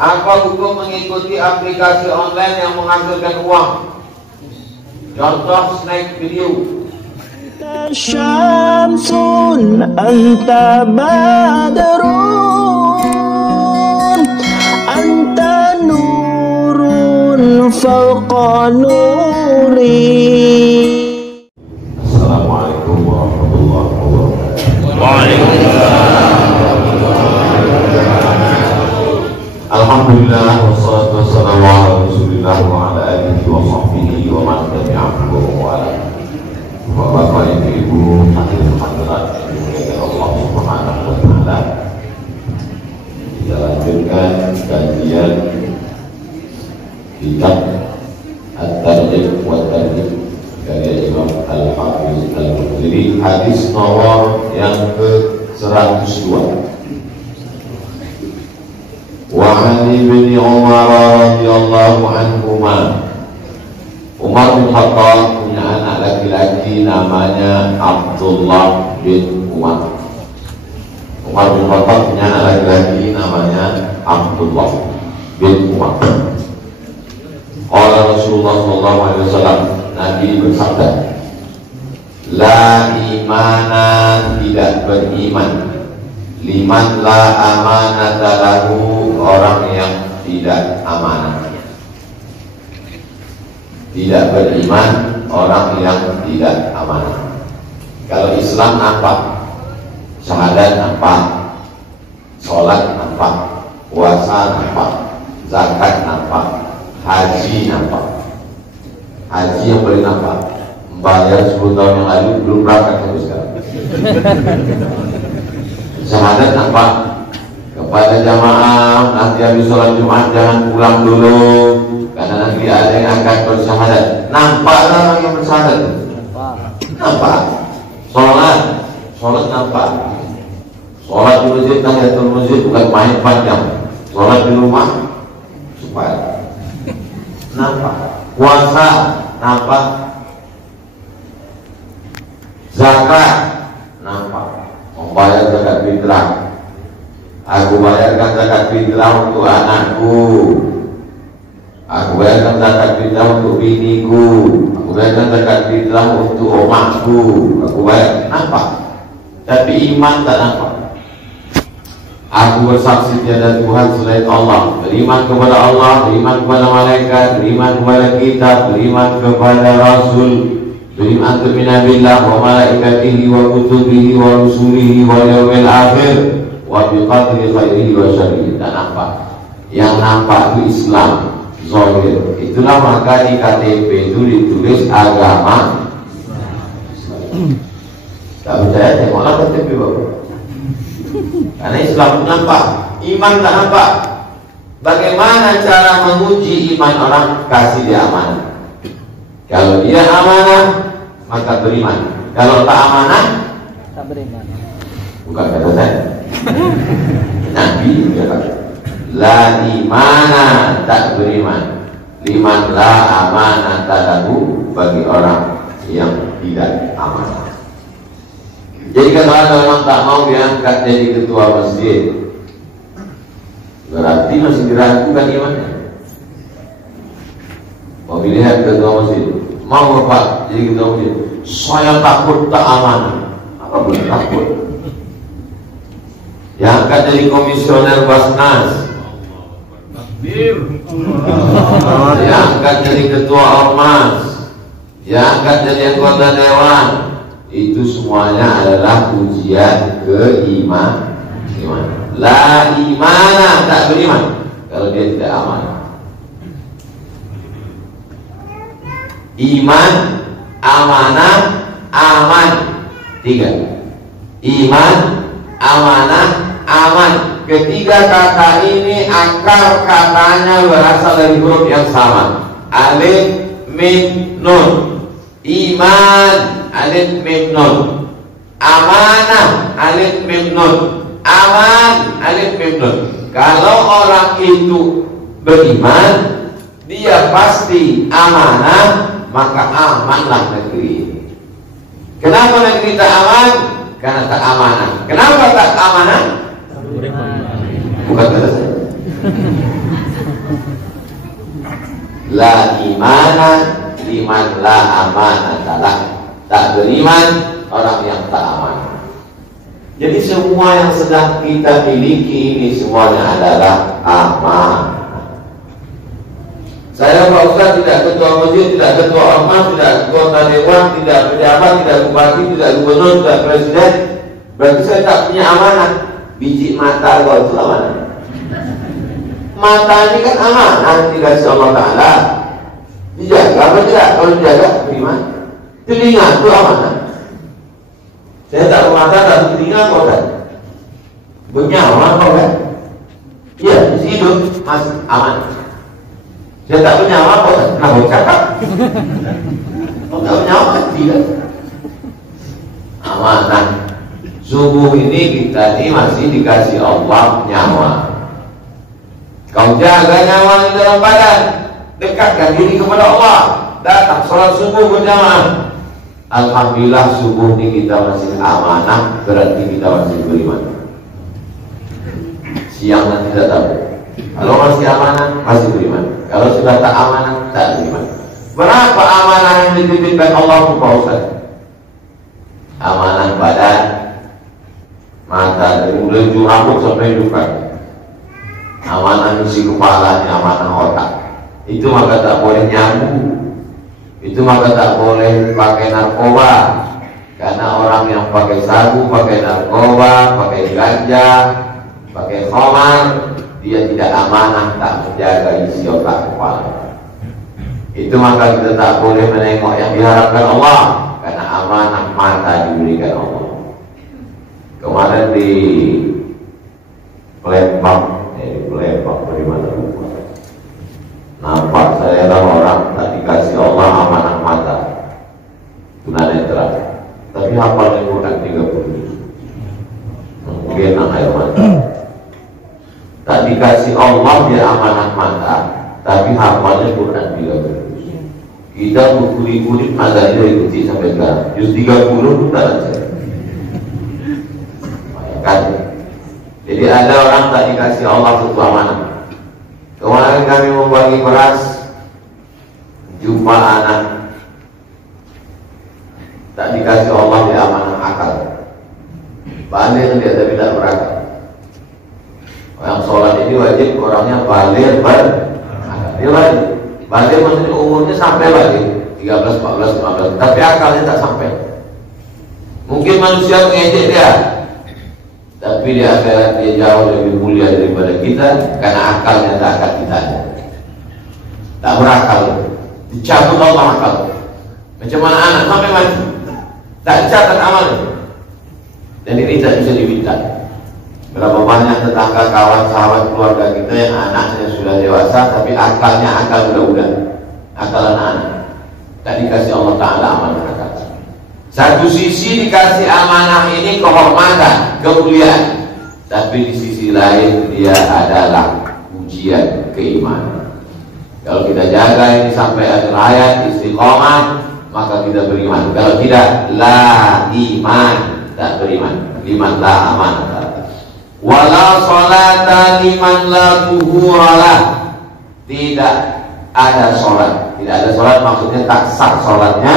Apa hukum mengikuti aplikasi online yang menghasilkan uang? Contoh snack video. Syamsun anta badrun anta nurun fawqa nuri. Assalamualaikum warahmatullahi wabarakatuh. Waalaikumsalam. Alhamdulillah wassalatu wassalamu ala Rasulillah wa ala alihi wa sahbihi wa man tabi'ahu wa ala. Bapak Ibu hadirin hadirat yang dimuliakan Allah Subhanahu wa taala. Kita lanjutkan kajian kitab At-Targhib wa Tarhib karya Imam Al-Hafiz Al-Munziri, hadis nomor yang ke-102. Wa 'an Ibni Umar radhiyallahu anhuma, Umar bin Khattab punya anak laki-laki namanya Abdullah bin Umar. Umar bin Khattab punya anak laki-laki namanya Abdullah bin Umar. Qala Rasulullah sallallahu alaihi wasallam, Nabi bersabda, la imana, tidak beriman, liman la amanata lahu, orang yang tidak amanah. Tidak beriman orang yang tidak amanah. Kalau Islam nampak, syahadat nampak, sholat nampak, puasa nampak, zakat nampak, haji nampak. Haji yang paling nampak, bayar 10 tahun yang lalu belum berangkat sampai sekarang. Syahadat nampak, kepada jamaah nanti habis sholat Jumat jangan pulang dulu, karena nanti ada yang akan bersyahadat. Nampaklah orang yang bersyahadat? Nampak. Sholat nampak. Sholat di masjid, tahiyatul masjid bukan main panjang. Sholat di rumah supaya nampak. Puasa nampak. Zakat nampak. Membayar zakat fitrah. Aku bayarkan zakat fitrah untuk anakku. Aku bayarkan zakat fitrah untuk biniku. Aku bayarkan zakat fitrah untuk omakku. Aku bayar, nampak. Tapi iman tak nampak. Aku bersaksi tiada Tuhan selain Allah. Beriman kepada Allah, beriman kepada malaikat, beriman kepada kitab, beriman kepada Rasul, beriman kepada billah wa malaikatihi wa kutubihi wa rusulihi wa yaumil akhir wa biqadri khairihi wa syarrihi. Tak nampak. Yang nampak itu Islam zahir. Itulah maka di KTP itu ditulis agama Islam. Tak percaya, tengoklah KTP Bapak. Karena Islam itu nampak, iman tak nampak. Bagaimana cara menguji iman orang? Kasih dia amanah. Kalau dia amanah, maka beriman. Kalau tak amanah, Tak beriman. bukan kata saya. Nabi kata, la imana, tak beriman, liman la amanah lahu, bagi orang yang tidak amanah. Jadi kalau ada orang tak mau diangkat jadi ketua masjid, berarti masih diragukan imannya. Pemilihan ketua masjid, mau Bapak jadi ketua masjid? Saya takut tak amanah. Apa boleh takut? Yang akan jadi komisioner Basnas, yang akan jadi ketua ormas, yang akan jadi anggota dewan, itu semuanya adalah ujian keimanan. La imana, tak beriman kalau dia tidak amanah. Iman, amanah, aman. 3. Iman, amanah, aman. Ketiga kata ini akar katanya berasal dari huruf yang sama. Alif, mim, nun. Iman, alif, mim, nun. Amanah, alif, mim, nun. Aman, alif, mim, nun. Kalau orang itu beriman, dia pasti amanah, maka amanlah negeri. Kenapa negeri tak aman? Karena tak amanah. Kenapa tak amanah? Bukan kata saya. La imana liman la amanatalah. Tak beriman orang yang tak amanah. Jadi semua yang sedang kita miliki ini semuanya adalah amanah. Saya Pak Ustaz tidak ketua masjid, tidak ketua ormas, tidak ketua dewan, tidak pejabat, tidak bupati, tidak gubernur, tidak presiden. Berarti saya tak punya amanah. Biji mata kau itu amanah. Mata ini kan amanah dikasih Allah Ta'ala. Dijaga apa tidak? Kalau dijaga beriman. Telinga itu amanah. Saya tak bermata, tak telinga kau kan. Bernyawa kau kan. Iya, di situ masih aman. Saya tak bernyawa kau kan. Kenapa kau cakap? Kau tak bernyawa kan? Tidak. Amanah. Subuh ini kita ini masih dikasih Allah nyawa. Kau jaga nyawa di dalam badan. Dekatkan diri kepada Allah. Datang sholat subuh berjamaah. Alhamdulillah subuh ini kita masih amanah, berarti kita masih beriman. Siang nanti tidak tahu. Kalau masih amanah, masih beriman. Kalau sudah tak amanah, tak beriman. Berapa amanah yang dititipkan Allah Pak Ustaz? Amanah badan, mata dari mulai ujung rambut sampai depan. Amanah isi kepalanya, amanah otak. Itu maka tak boleh nyabu. Itu maka tak boleh pakai narkoba. Karena orang yang pakai sabu, pakai narkoba, pakai ganja, pakai khamar, dia tidak amanah, tak menjaga isi otak kepala. Itu maka kita tak boleh menengok yang diharapkan Allah, karena amanah mata diberikan Allah. Kemarin di Palembang, dari mana lupa, nampak saya orang tak dikasih Allah amanah mata, tunanetra, tapi hafalnya Quran 30, mungkin air mata. Tak dikasih Allah dia amanah mata, tapi hafalnya Quran 30. Kita berkulit-kulit mata dia ikuti sampai sekarang, juz 30 tak ada. Kan? Jadi ada orang tak dikasih Allah satu amanah. Kemarin kami membagi beras, jumpa anak tak dikasih Allah di amanah akal. Balir dia tapi tak berakal. Yang sholat ini wajib orangnya balir berakal. Dia wajib. Balir maksudnya umurnya sampai wajib 13, 14, 15, tapi akalnya tak sampai. Mungkin manusia mengejek dia, tapi di akhirat dia jauh lebih mulia daripada kita, karena akalnya tak akan kita ada. Tak berakal, dicabut Allah akal. Macam mana anak sampai mati, tak dicatat amalnya, dan ini tak bisa diminta. Berapa banyak tetangga, kawan, sahabat, keluarga kita yang anaknya sudah dewasa, tapi akalnya akal budak-budak, akal anak-anak, tak dikasih Allah Ta'ala amanah akal. Satu sisi dikasih amanah ini kehormatan, kemuliaan, tapi di sisi lain dia adalah ujian keimanan. Kalau kita jaga ini sampai akhir hayat, istiqomah, maka kita beriman. Kalau tidak, la iman, tak beriman. Liman la amanah. Wala sholata liman la tuhuralah. Tidak ada sholat. Tidak ada sholat maksudnya tak sah sholatnya.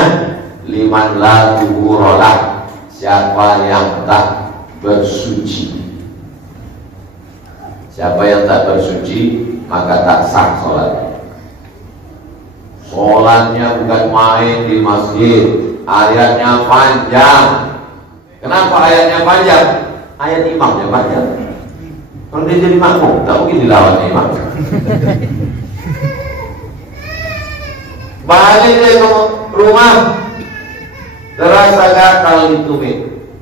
Liman la tuhuralah, siapa yang tak bersuci. Siapa yang tak bersuci maka tak sah sholatnya. Sholatnya bukan main di masjid, ayatnya panjang. Kenapa ayatnya panjang? Ayat imamnya panjang. Kalau dia jadi makmum, tak mungkin dilawan imam. Balik dia ke rumah, terasa gatal di tumit,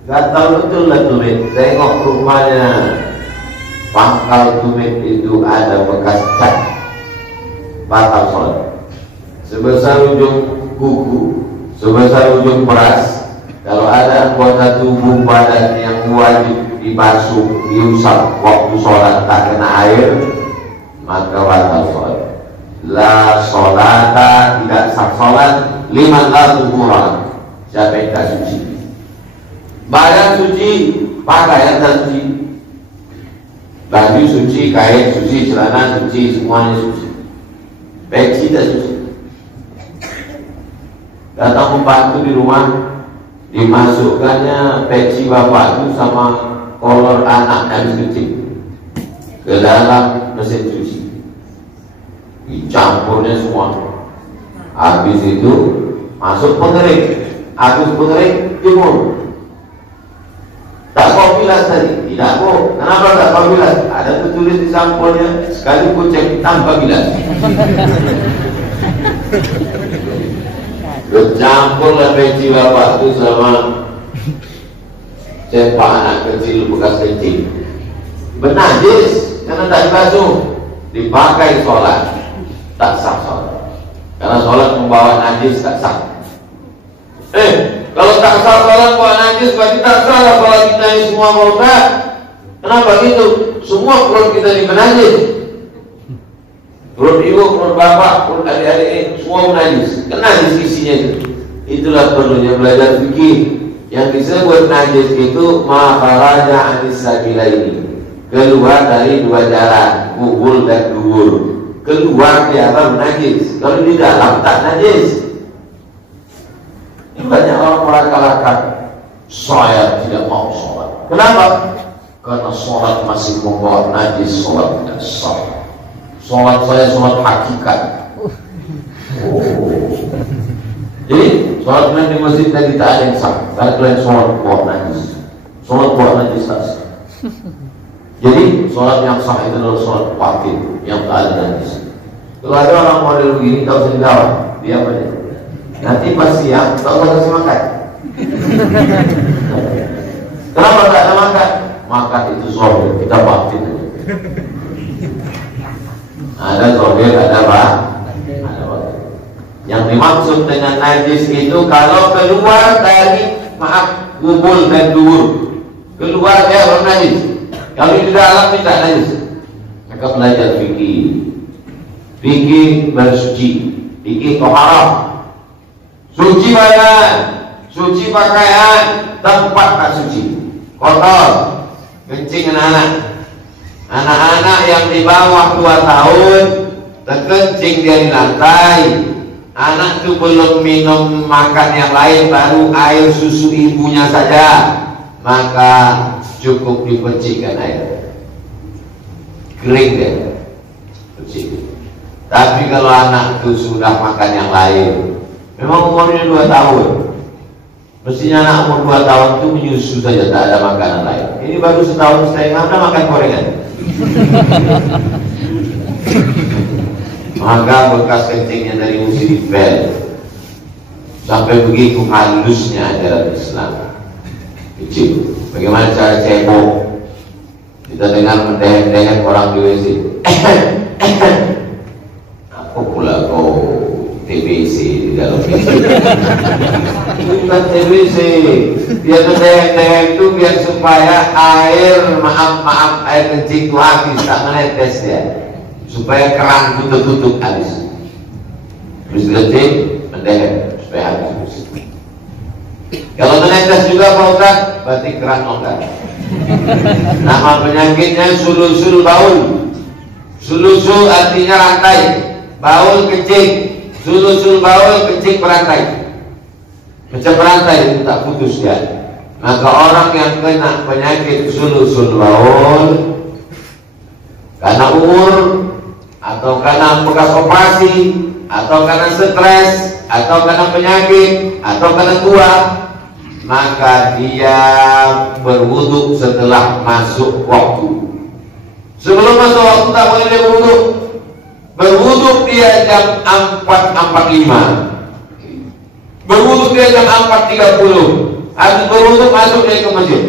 gatal betul lah tumit. Tengok rumahnya, pangkal tumit itu ada bekas cat, batal sholat. Sebesar ujung kuku, sebesar ujung beras. Kalau ada anggota tubuh badan yang wajib dibasuh, diusap waktu sholat tak kena air, maka batal sholat. La sholata, tidak sah sholat liman la tuhura, siapa yang tak suci. Badan suci, pakaian tak suci. Baju suci, kain suci, celana suci, semuanya suci. Peci tak suci. Datang membantu di rumah, dimasukkannya peci bapak itu sama kolor anak yang suci ke dalam mesin cuci, dicampurnya semua. Habis itu masuk pengering, habis pengering jemur. Tak kau bilas tadi? Tidak kok. Kenapa tak kau bilas? Ada tertulis di sampulnya, sekali ku cek tanpa bilas. Bercampurlah peci bapak itu sama cepak anak kecil bekas kencing. Bernajis karena tak dibasuh, dipakai sholat, tak sah sholat. Karena sholat membawa najis tak sah. Kalau tak sah sholat bawa najis berarti tak salah sholat kita ini semua mau tak? Kenapa gitu? Semua perut kita ini menajis. Perut ibu, perut bapak, perut adik-adik semua menajis. Najis isinya itu. Itulah perlunya belajar fikih. Yang disebut najis itu ma kharaja anis sabila ini, keluar dari dua jalan, kubul dan dubur. Keluar di atas najis. Kalau di dalam tak najis. Banyak orang merakalakan, saya tidak mau sholat. Kenapa? Karena sholat masih membawa najis, sholat tidak sah. Sholat saya sholat hakikat. Jadi sholat di masjid tadi tak ada yang sah. Saya kalian sholat bawa najis. Sholat bawa najis tak sah. Jadi sholat yang sah itu adalah sholat wakil yang tak ada najis. Kalau ada orang model begini tak usah dijawab, dia apa dia? Nanti pas siang, tak usah kasih makan. Kenapa tak ada makan? Makan itu zohir, kita batin. Ada zohir, ada apa? Ada batin. Yang dimaksud dengan najis itu kalau keluar dari, maaf, kubul dan dur, keluar dia orang najis. Kalau di dalam tidak najis. Maka belajar fikih. Fikih bersuci, fikih toharah. Suci badan, suci pakaian, tempat tak suci, kotor, kencing anak-anak. Anak-anak yang di bawah 2 tahun terkencing dia di lantai. Anak itu belum minum makan yang lain, baru air susu ibunya saja, maka cukup dipercikkan air, kering dia, percik. Tapi kalau anak itu sudah makan yang lain, memang umurnya 2 tahun, mestinya anak umur 2 tahun itu menyusu saja, tak ada makanan lain. Ini baru 1,5 tahun udah makan gorengan. Maka bekas kencingnya dari musim dipel. Sampai begitu halusnya ajaran Islam. Kecil. Bagaimana cara cebok? Kita dengar mendehet-dehet orang di WC. Apa pula kau TBC di dalam WC? Bukan TBC. Biar mendehet-dehet itu biar supaya air, maaf, air kencing itu habis, tak menetes ya. Supaya keran itu tertutup habis. Terus kencing, mendehet supaya habis. Kalau menetes juga Pak Ustaz, berarti keran longgar. Nama penyakitnya sulusul baul. Sulusul artinya rantai, baul kencing. Sulusul baul kencing berantai. Macam berantai itu tak putus ya. Maka orang yang kena penyakit sulusul baul karena umur, atau karena bekas operasi, atau karena stres, atau karena penyakit, atau karena tua, maka dia berwudu setelah masuk waktu. Sebelum masuk waktu tak boleh dia berwudu. Berwudu dia jam 4.45, berwudu dia jam 4.30. Habis berwudu masuk dia ke masjid,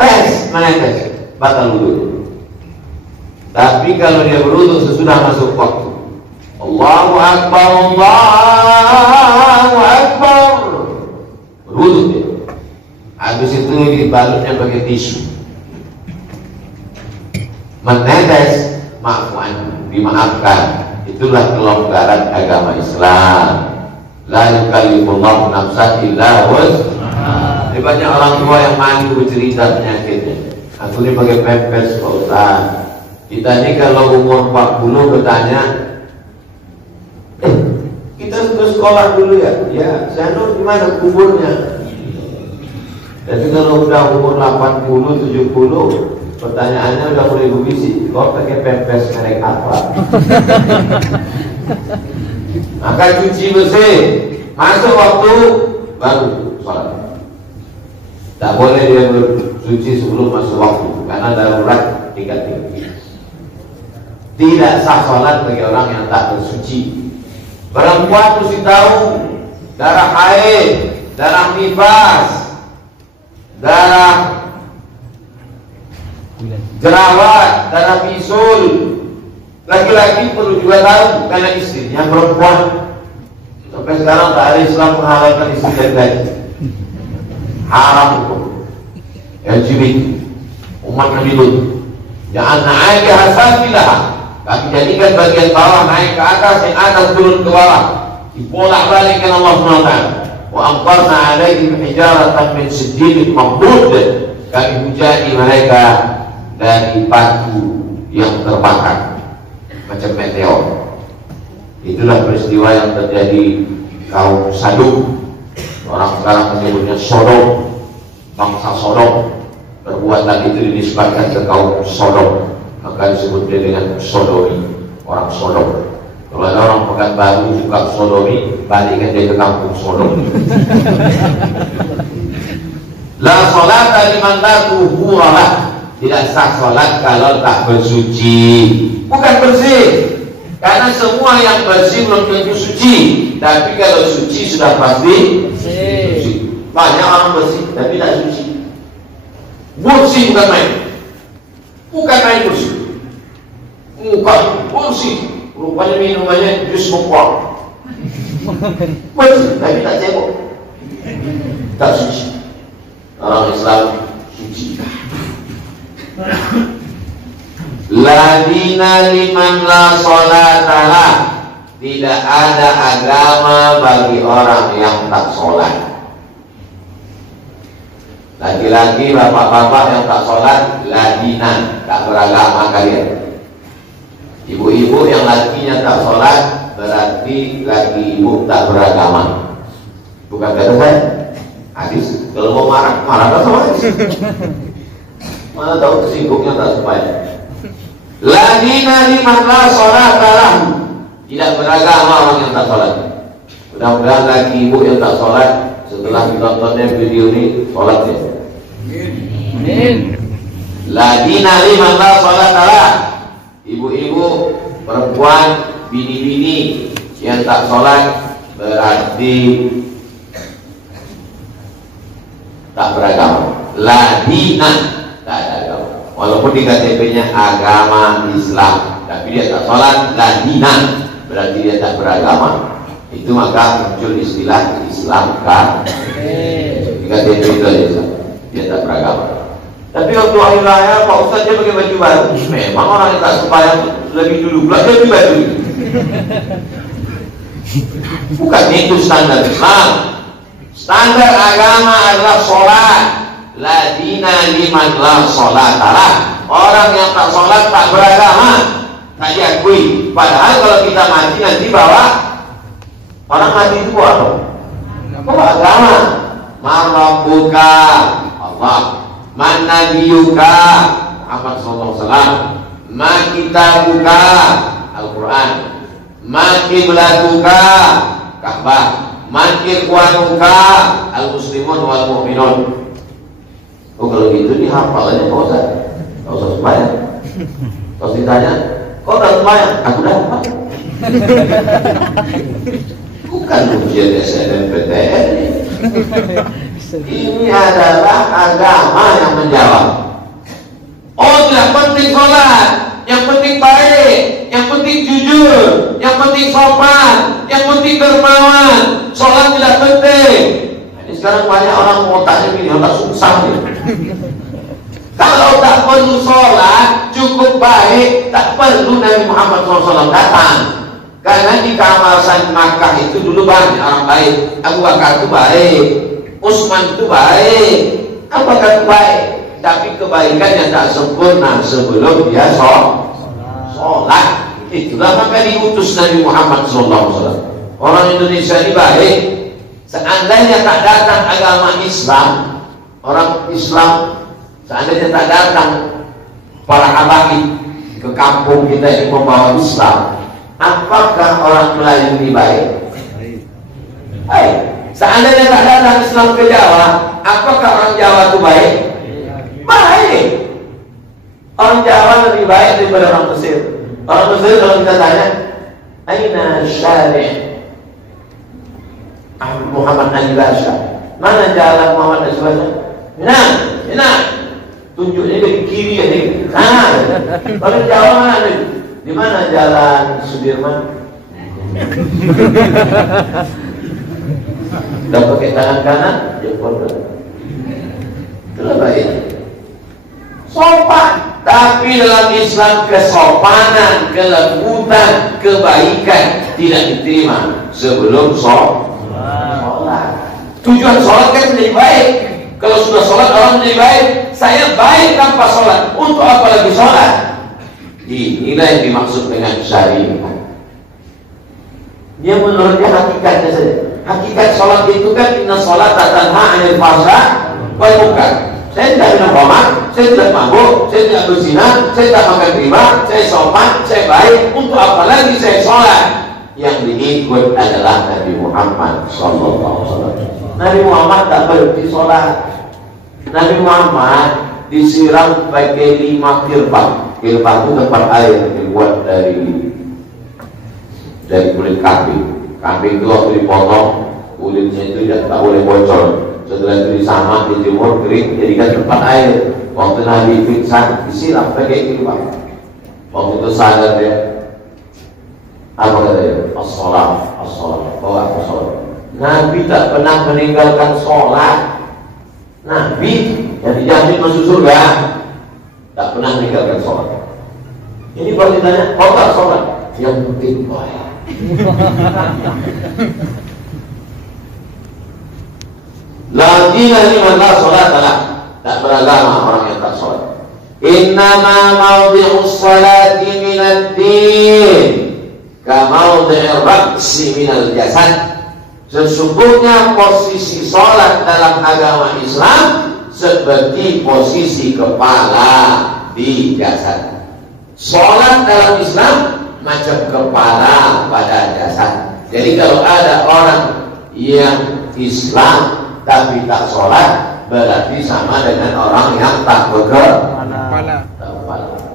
tes, mana tes, batal wudu. Tapi kalau dia berwudu sesudah masuk waktu, Allahu Akbar, Allahu Akbar, berwudu dia. Habis itu dibalutnya pakai tisu, menetes, maafkan, dimaafkan. Itulah kelonggaran agama Islam. La yukallifullahu nafsan illa wus'aha. Banyak orang tua yang malu bercerita penyakitnya. Aku ini pakai pempes Pak Ustaz, Kita ini kalau umur 40 bertanya, kita sudah sekolah dulu ya? Ya, saya tahu gimana kuburnya. Jadi kalau udah umur 80, 70, pertanyaannya udah mulai berbisik. Kok pakai pempes merek apa? Maka cuci bersih, masuk waktu baru sholat. Tak boleh dia bersuci sebelum masuk waktu, karena darurat 3. Tidak sah sholat bagi orang yang tak bersuci. Perempuan mesti tahu darah haid, darah nifas, darah jerawat, darah bisul. Laki-laki perlu juga tahu, karena istrinya perempuan. Sampai sekarang tak ada Islam menghalalkan istri lagi. Haram itu. LGBT, umat Nabi Lut. Jangan naik ke hasafilah. Kami jadikan bagian bawah naik ke atas, yang atas turun ke bawah. Dipolak balik oleh Allah SWT. Wa amtarna alaihim hijaratan min sijilin mamdud. Kami hujani mereka dari batu yang terbakar macam meteor. Itulah peristiwa yang terjadi kaum Sadum. Orang sekarang menyebutnya Sodom, bangsa Sodom. Perbuatan itu dinisbatkan ke kaum Sodom, maka disebut dia dengan Sodomi, orang Sodom. Kalau ada orang Pekanbaru suka Sodomi, balikkan dia ke kampung Sodom. La sholata liman la tuhuralah. Tidak sah sholat kalau tak bersuci. Bukan bersih, karena semua yang bersih belum tentu suci. Tapi kalau suci sudah pasti suci. Banyak orang bersih tapi tidak suci. Bersih bukan main, bukan main bersih. Bukan bersih, rupanya minumannya jus mempok. Bersih tapi tak cebok, tak suci. Orang Islam suci. La dina liman la sholatalah. Tidak ada agama bagi orang yang tak sholat. Laki-laki, bapak-bapak yang tak sholat, la dina, tak beragama kalian. Ibu-ibu yang lakinya tak sholat, berarti laki ibu tak beragama. Bukan kata saya hadis. Kalau mau marah, marah sama hadis. Mana tahu kesinggungnya tak supaya. La dina liman la sholatalah. Tidak beragama orang yang tak sholat. Mudah-mudahan lagi ibu yang tak sholat setelah ditontonnya video ini sholatnya. Amin. La dina liman la sholatalah. Ibu-ibu, perempuan, bini-bini yang tak sholat berarti tak beragama. La dina, tak ada agama. Walaupun di KTP-nya agama Islam, tapi dia tak sholat, la dina, berarti dia tak beragama. Itu maka muncul istilah Islam kan. Di KTP itu aja, dia tak beragama. Tapi waktu hari raya Pak Ustaz dia pakai baju baru. Memang orang yang tak sembahyang lebih dulu belajar di baju. Bukan itu standar Islam. Standar agama adalah sholat. La dina liman la sholatalah. Orang yang tak sholat tak beragama, tak diakui. Padahal kalau kita mati nanti bawa orang mati itu apa? Bawa agama. Marabbuka Allah, man nabiyuka Muhammad SAW, ma kitabuka Al-Quran, ma kiblatuka Ka'bah, ma ikhwanuka Al-Muslimun wal Mu'minun. Oh kalau gitu dihafal aja Pak Ustaz. Pak Ustaz sembahyang. Kalau ditanya, kok tak sembahyang? Aku dah hafal. Bukan ujian SNMPTN. Ini adalah agama yang menjawab. Oh tidak penting sholat, yang penting baik, yang penting jujur, yang penting sopan, yang penting dermawan. Sholat tidak penting. Ini sekarang banyak orang otaknya gini, otak susah nih. Kalau tak perlu sholat, cukup baik, tak perlu Nabi Muhammad SAW datang. Karena di kawasan Makkah itu dulu banyak orang baik. Abu Bakar itu baik, Utsman itu baik, Abu Bakar itu baik. Tapi kebaikannya tak sempurna sebelum dia sholat. sholat. Itulah maka diutus Nabi Muhammad SAW. Orang Indonesia ini baik. Seandainya tak datang agama Islam, orang Islam, seandainya tak datang para habaib ke kampung kita yang membawa Islam, apakah orang Melayu ini baik? Baik. Seandainya tak datang Islam ke Jawa, apakah orang Jawa itu baik? Baik. Orang Jawa lebih baik daripada orang Mesir. Orang Mesir kalau kita tanya, aina syari' Muhammad Ali Basha, mana jalan Muhammad Ali Basha? Nah, tunjuknya dari kiri ya, kalau Jawa mana nih? Di mana jalan Sudirman? Dan pakai tangan kanan, jempol kanan. Itulah baik. Sopan, tapi dalam Islam kesopanan, kelembutan, kebaikan tidak diterima sebelum sholat. Tujuan sholat kan menjadi baik. Kalau sudah sholat orang menjadi baik. Saya baik tanpa sholat, untuk apa lagi sholat? Inilah yang dimaksud dengan syariat. Dia menurutnya hakikatnya saja. Hakikat sholat itu kan inna sholat tanha 'anil fahsya'i wal munkar. Saya tidak minum khamar, saya tidak mabuk, saya tidak berzina, saya tidak makan riba, saya sopan, saya baik. Untuk apa lagi saya sholat? Yang diikut adalah Nabi Muhammad SAW. Nabi Muhammad tak berhenti sholat. Nabi Muhammad disiram pakai 5 kirbah. Kirbah itu tempat air dibuat dari kulit kambing. Kambing itu waktu dipotong, kulitnya itu tidak boleh bocor. Setelah itu disamak, dijemur, kering, jadikan tempat air. Waktu Nabi pingsan, disiram pakai kirbah. Waktu itu sadar dia, apa kata dia? As-sholat, as-sholat, bawa as-sholat. Nabi tak pernah meninggalkan sholat. Nabi yang dijamin masuk surga tak pernah meninggalkan sholat. Ini kalau ditanya, kau tak sholat? Yang penting bayar. Lagi nanti mana sholat adalah tak beragama orang yang tak sholat. Innama mawdi'us sholati minad din kamawdi'ir ra'si minal jasad. Sesungguhnya posisi sholat dalam agama Islam seperti posisi kepala di jasad. Sholat dalam Islam macam kepala pada jasad. Jadi kalau ada orang yang Islam tapi tak sholat, berarti sama dengan orang yang tak berkepala.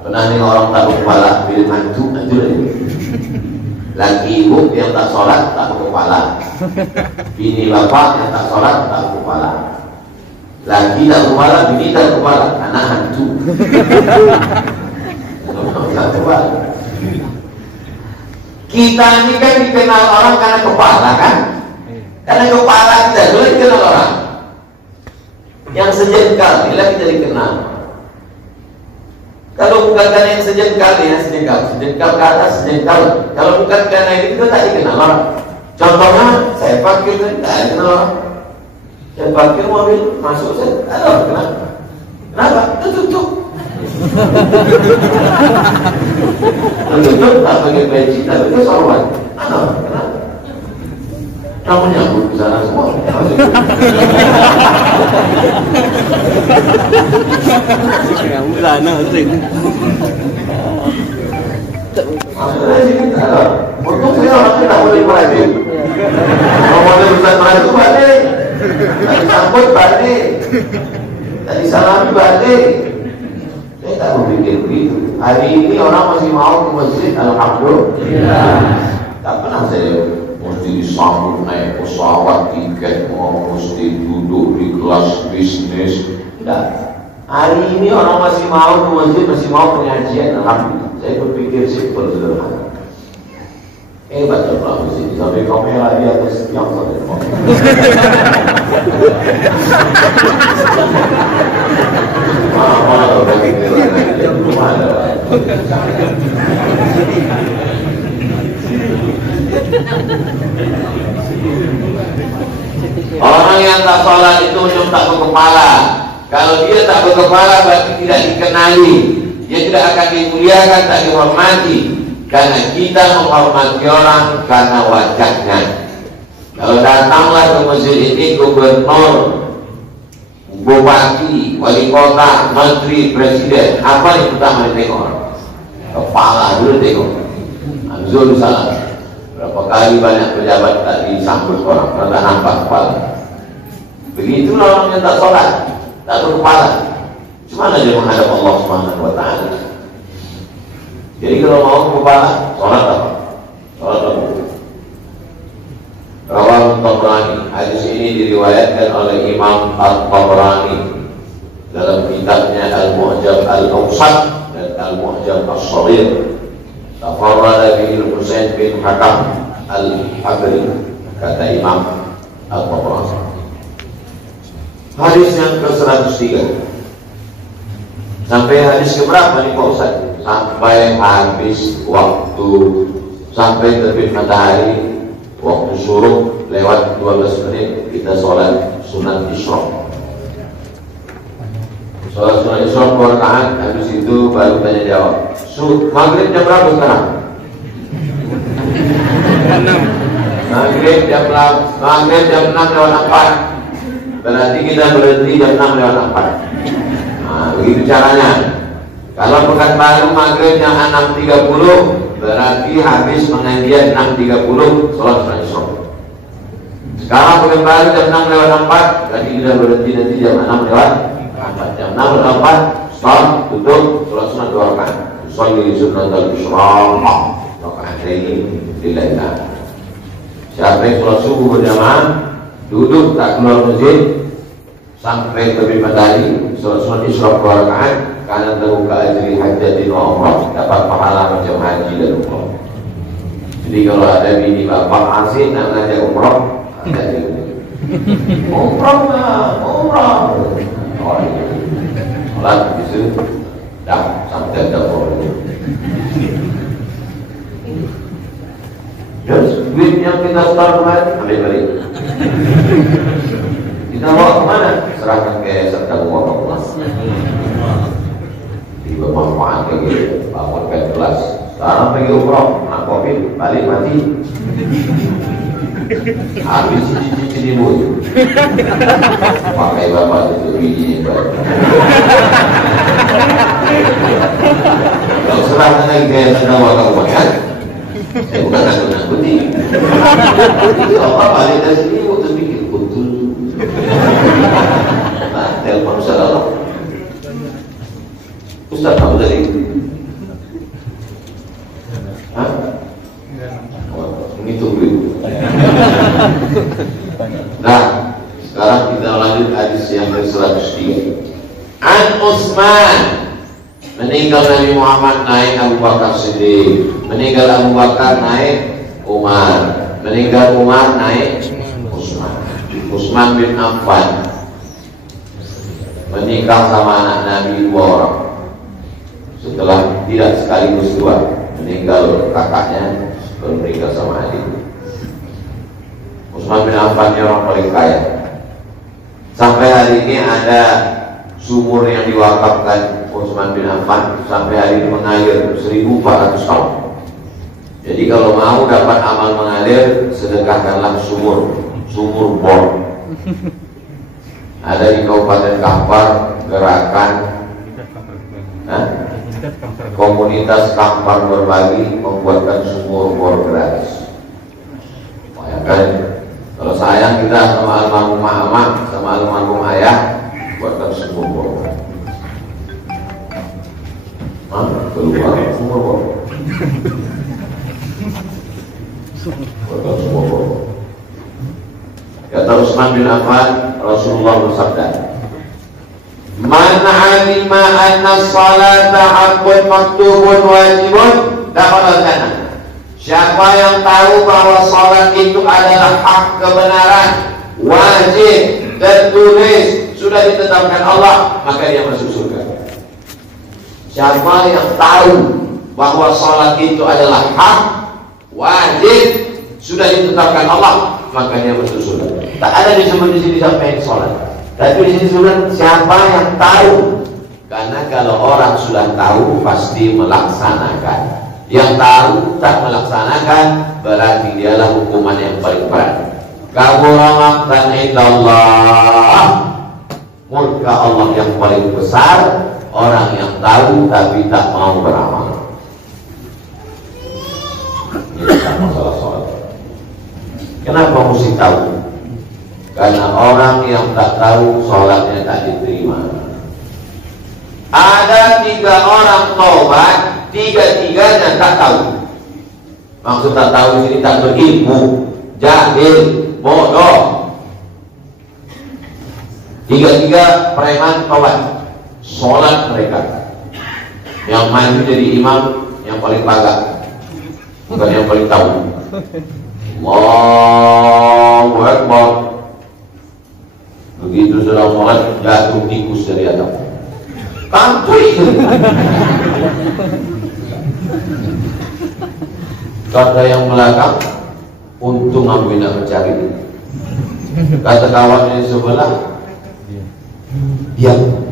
Pernah nih orang tak berkepala, pilih mantu lagi. Laki ibu yang tak sholat tak berkepala, bini bapak yang tak sholat tak berkepala, laki tak berkepala, bini tak berkepala, anak hantu. Tak berkepala. Kita ini kan dikenal orang karena kepala kan? Karena kepala kita dulu dikenal orang. Yang sejengkal inilah kita dikenal. Kalau bukan karena yang sejengkal, ya sejengkal ke atas, sejengkal. Kalau bukan karena ini kita tak dikenal orang. Contohnya, saya parkir, tak dikenal orang. Saya parkir mobil, masuk saya, tak ada kenal. Kenapa? Tertutup. Tertutup, tak pakai peci, tak pakai sorban. Kenapa? Kamu nyambut ke sana semua. Kamu sana sering. Untung saya orangnya tak boleh balik. Kalau boleh urusan balik itu balik. Tak disambut balik. Tak disalami balik. Saya tak berpikir begitu. Hari ini orang masih mau ke masjid, alhamdulillah. Tak pernah saya mesti disambut naik pesawat, tiket, mesti duduk di kelas bisnis. Tidak. Hari ini orang masih mau ke masjid, masih mau pengajian, alhamdulillah. Saya berpikir simpel sederhana. Hebat orang di sini, sampai kamera di atas yang sampai. Orang yang tak sholat itu tak berkepala. Kalau dia tak berkepala berarti tidak dikenali. dia tidak akan dimuliakan, tak dihormati, karena kita menghormati orang karena wajahnya. Kalau datanglah ke masjid ini gubernur, bupati, wali kota, menteri, presiden, apa yang pertama ditengok? Kepala dulu tengok. Zul salah. Berapa kali banyak pejabat tak disambut orang karena tak nampak kepala. Begitulah orang yang tak sholat, tak berkepala. Cuma dia menghadap Allah Subhanahu wa Ta'ala. Jadi kalau mau kepala, sholat apa? Sholat apa? Rawal Tabrani. Hadis ini diriwayatkan oleh Imam Al-Tabrani dalam kitabnya Al-Mu'jam Al-Awsat dan Al-Mu'jam As-Shaghir. Tafarrada bihi Al-Husain bin Hakam Al-Habri, kata Imam Al-Tabrani. Hadis yang ke-103. Sampai hadis keberapa nih Pak Ustaz? Sampai habis waktu, sampai terbit matahari, waktu syuruk lewat 12 menit kita sholat sunat isyraq. Sholat sunat isyraq 2 rakaat, habis itu baru tanya jawab. Maghrib jam berapa sekarang? 6. Maghrib jam 6 lewat 4. Berarti kita berhenti jam 6 lewat 4. Nah, begitu caranya. Kalau pekan baru maghrib jam 6.30, berarti habis pengajian 6.30 sholat sunat isyraq. Sekarang pekan baru jam 6 lewat 4, berarti kita berhenti nanti jam 6 lewat 4. Jam 6 lewat 4, stop, tutup, sholat sunat 2 rakaat. Sholli sunat al-isyraq raka'ataini lillahi ta'ala. Siapa yang sholat subuh berjamaah, duduk tak keluar masjid sampai terbit matahari, sholat sunat isyraq 2 rakaat, karena terbuka ajri hajatin wa umrah, dapat pahala macam haji dan umrah. Jadi kalau ada bini bapak asik nak ngajak umrah, ada juga umrah lah, umrah. Oh iya, sholat itu dah sampai dah boleh. Terus duit yang kita setor kemarin ambil balik. Kita bawa kemana? Serahkan ke serta uang Allah. Bermanfaat lagi, bawa ke kelas. Sekarang pergi umroh, nak kopi, balik mati. Habis cici dimut. Pakai bapak itu biji. Kalau serahkan lagi ke serta uang Allah kan? Saya bukan nakut-nakuti. Jadi apa balik dari sini untuk pikir betul. Nah, telepon salah. Ustaz tahu dari hah? Ini tunggu. Nah, sekarang kita lanjut hadis yang ke-103. An Utsman, meninggal Nabi Muhammad naik Abu Bakar Siddiq, meninggal Abu Bakar naik Umar, meninggal Umar naik Utsman bin Affan, menikah sama anak Nabi 2 orang. Setelah tidak sekaligus 2, meninggal kakaknya, baru menikah sama adik. Utsman bin Affan orang paling kaya. Sampai hari ini ada sumur yang diwakafkan Utsman bin Affan, sampai hari ini mengalir 1400 tahun. Jadi kalau mau dapat amal mengalir, sedekahkanlah sumur bor. Ada di Kabupaten Kampar gerakan komunitas Kampar berbagi membuatkan sumur bor gratis. Bayangkan kalau sayang kita sama almarhum mama, sama almarhum ayah, buatkan sumur bor. Keluar sumur bor. Buatkan sumur bor. Kata Utsman bin Affan, Rasulullah bersabda, "Man 'alima anna salata haqqun maktubun wajibun dakhala al-jannah." Siapa yang tahu bahwa salat itu adalah hak kebenaran, wajib, tertulis, sudah ditetapkan Allah, maka dia masuk surga. Siapa yang tahu bahwa salat itu adalah hak, wajib, sudah ditetapkan Allah, maka dia masuk surga. Tak ada disebut di sini sampai sholat. Tapi di sini disebut siapa yang tahu Karena kalau orang sudah tahu pasti melaksanakan. Yang tahu tak melaksanakan berarti dialah hukuman yang paling berat. Kabura maqtan indallah, murka Allah yang paling besar orang yang tahu tapi tak mau beramal. Ini masalah sholat. Kenapa mesti tahu? Karena orang yang tak tahu sholatnya tak diterima. Ada 3 orang taubat, 3-tiganya tak tahu. Maksud tak tahu ini tak berilmu, jahil, bodoh. 3 preman taubat, sholat mereka. Yang maju jadi imam yang paling pagak, bukan yang paling tahu. Allahu Akbar. Begitu sudah sholat, jatuh tikus dari atas. Tantui. Kata yang belakang, untung aku tidak mencari. Kata kawannya di sebelah, diam.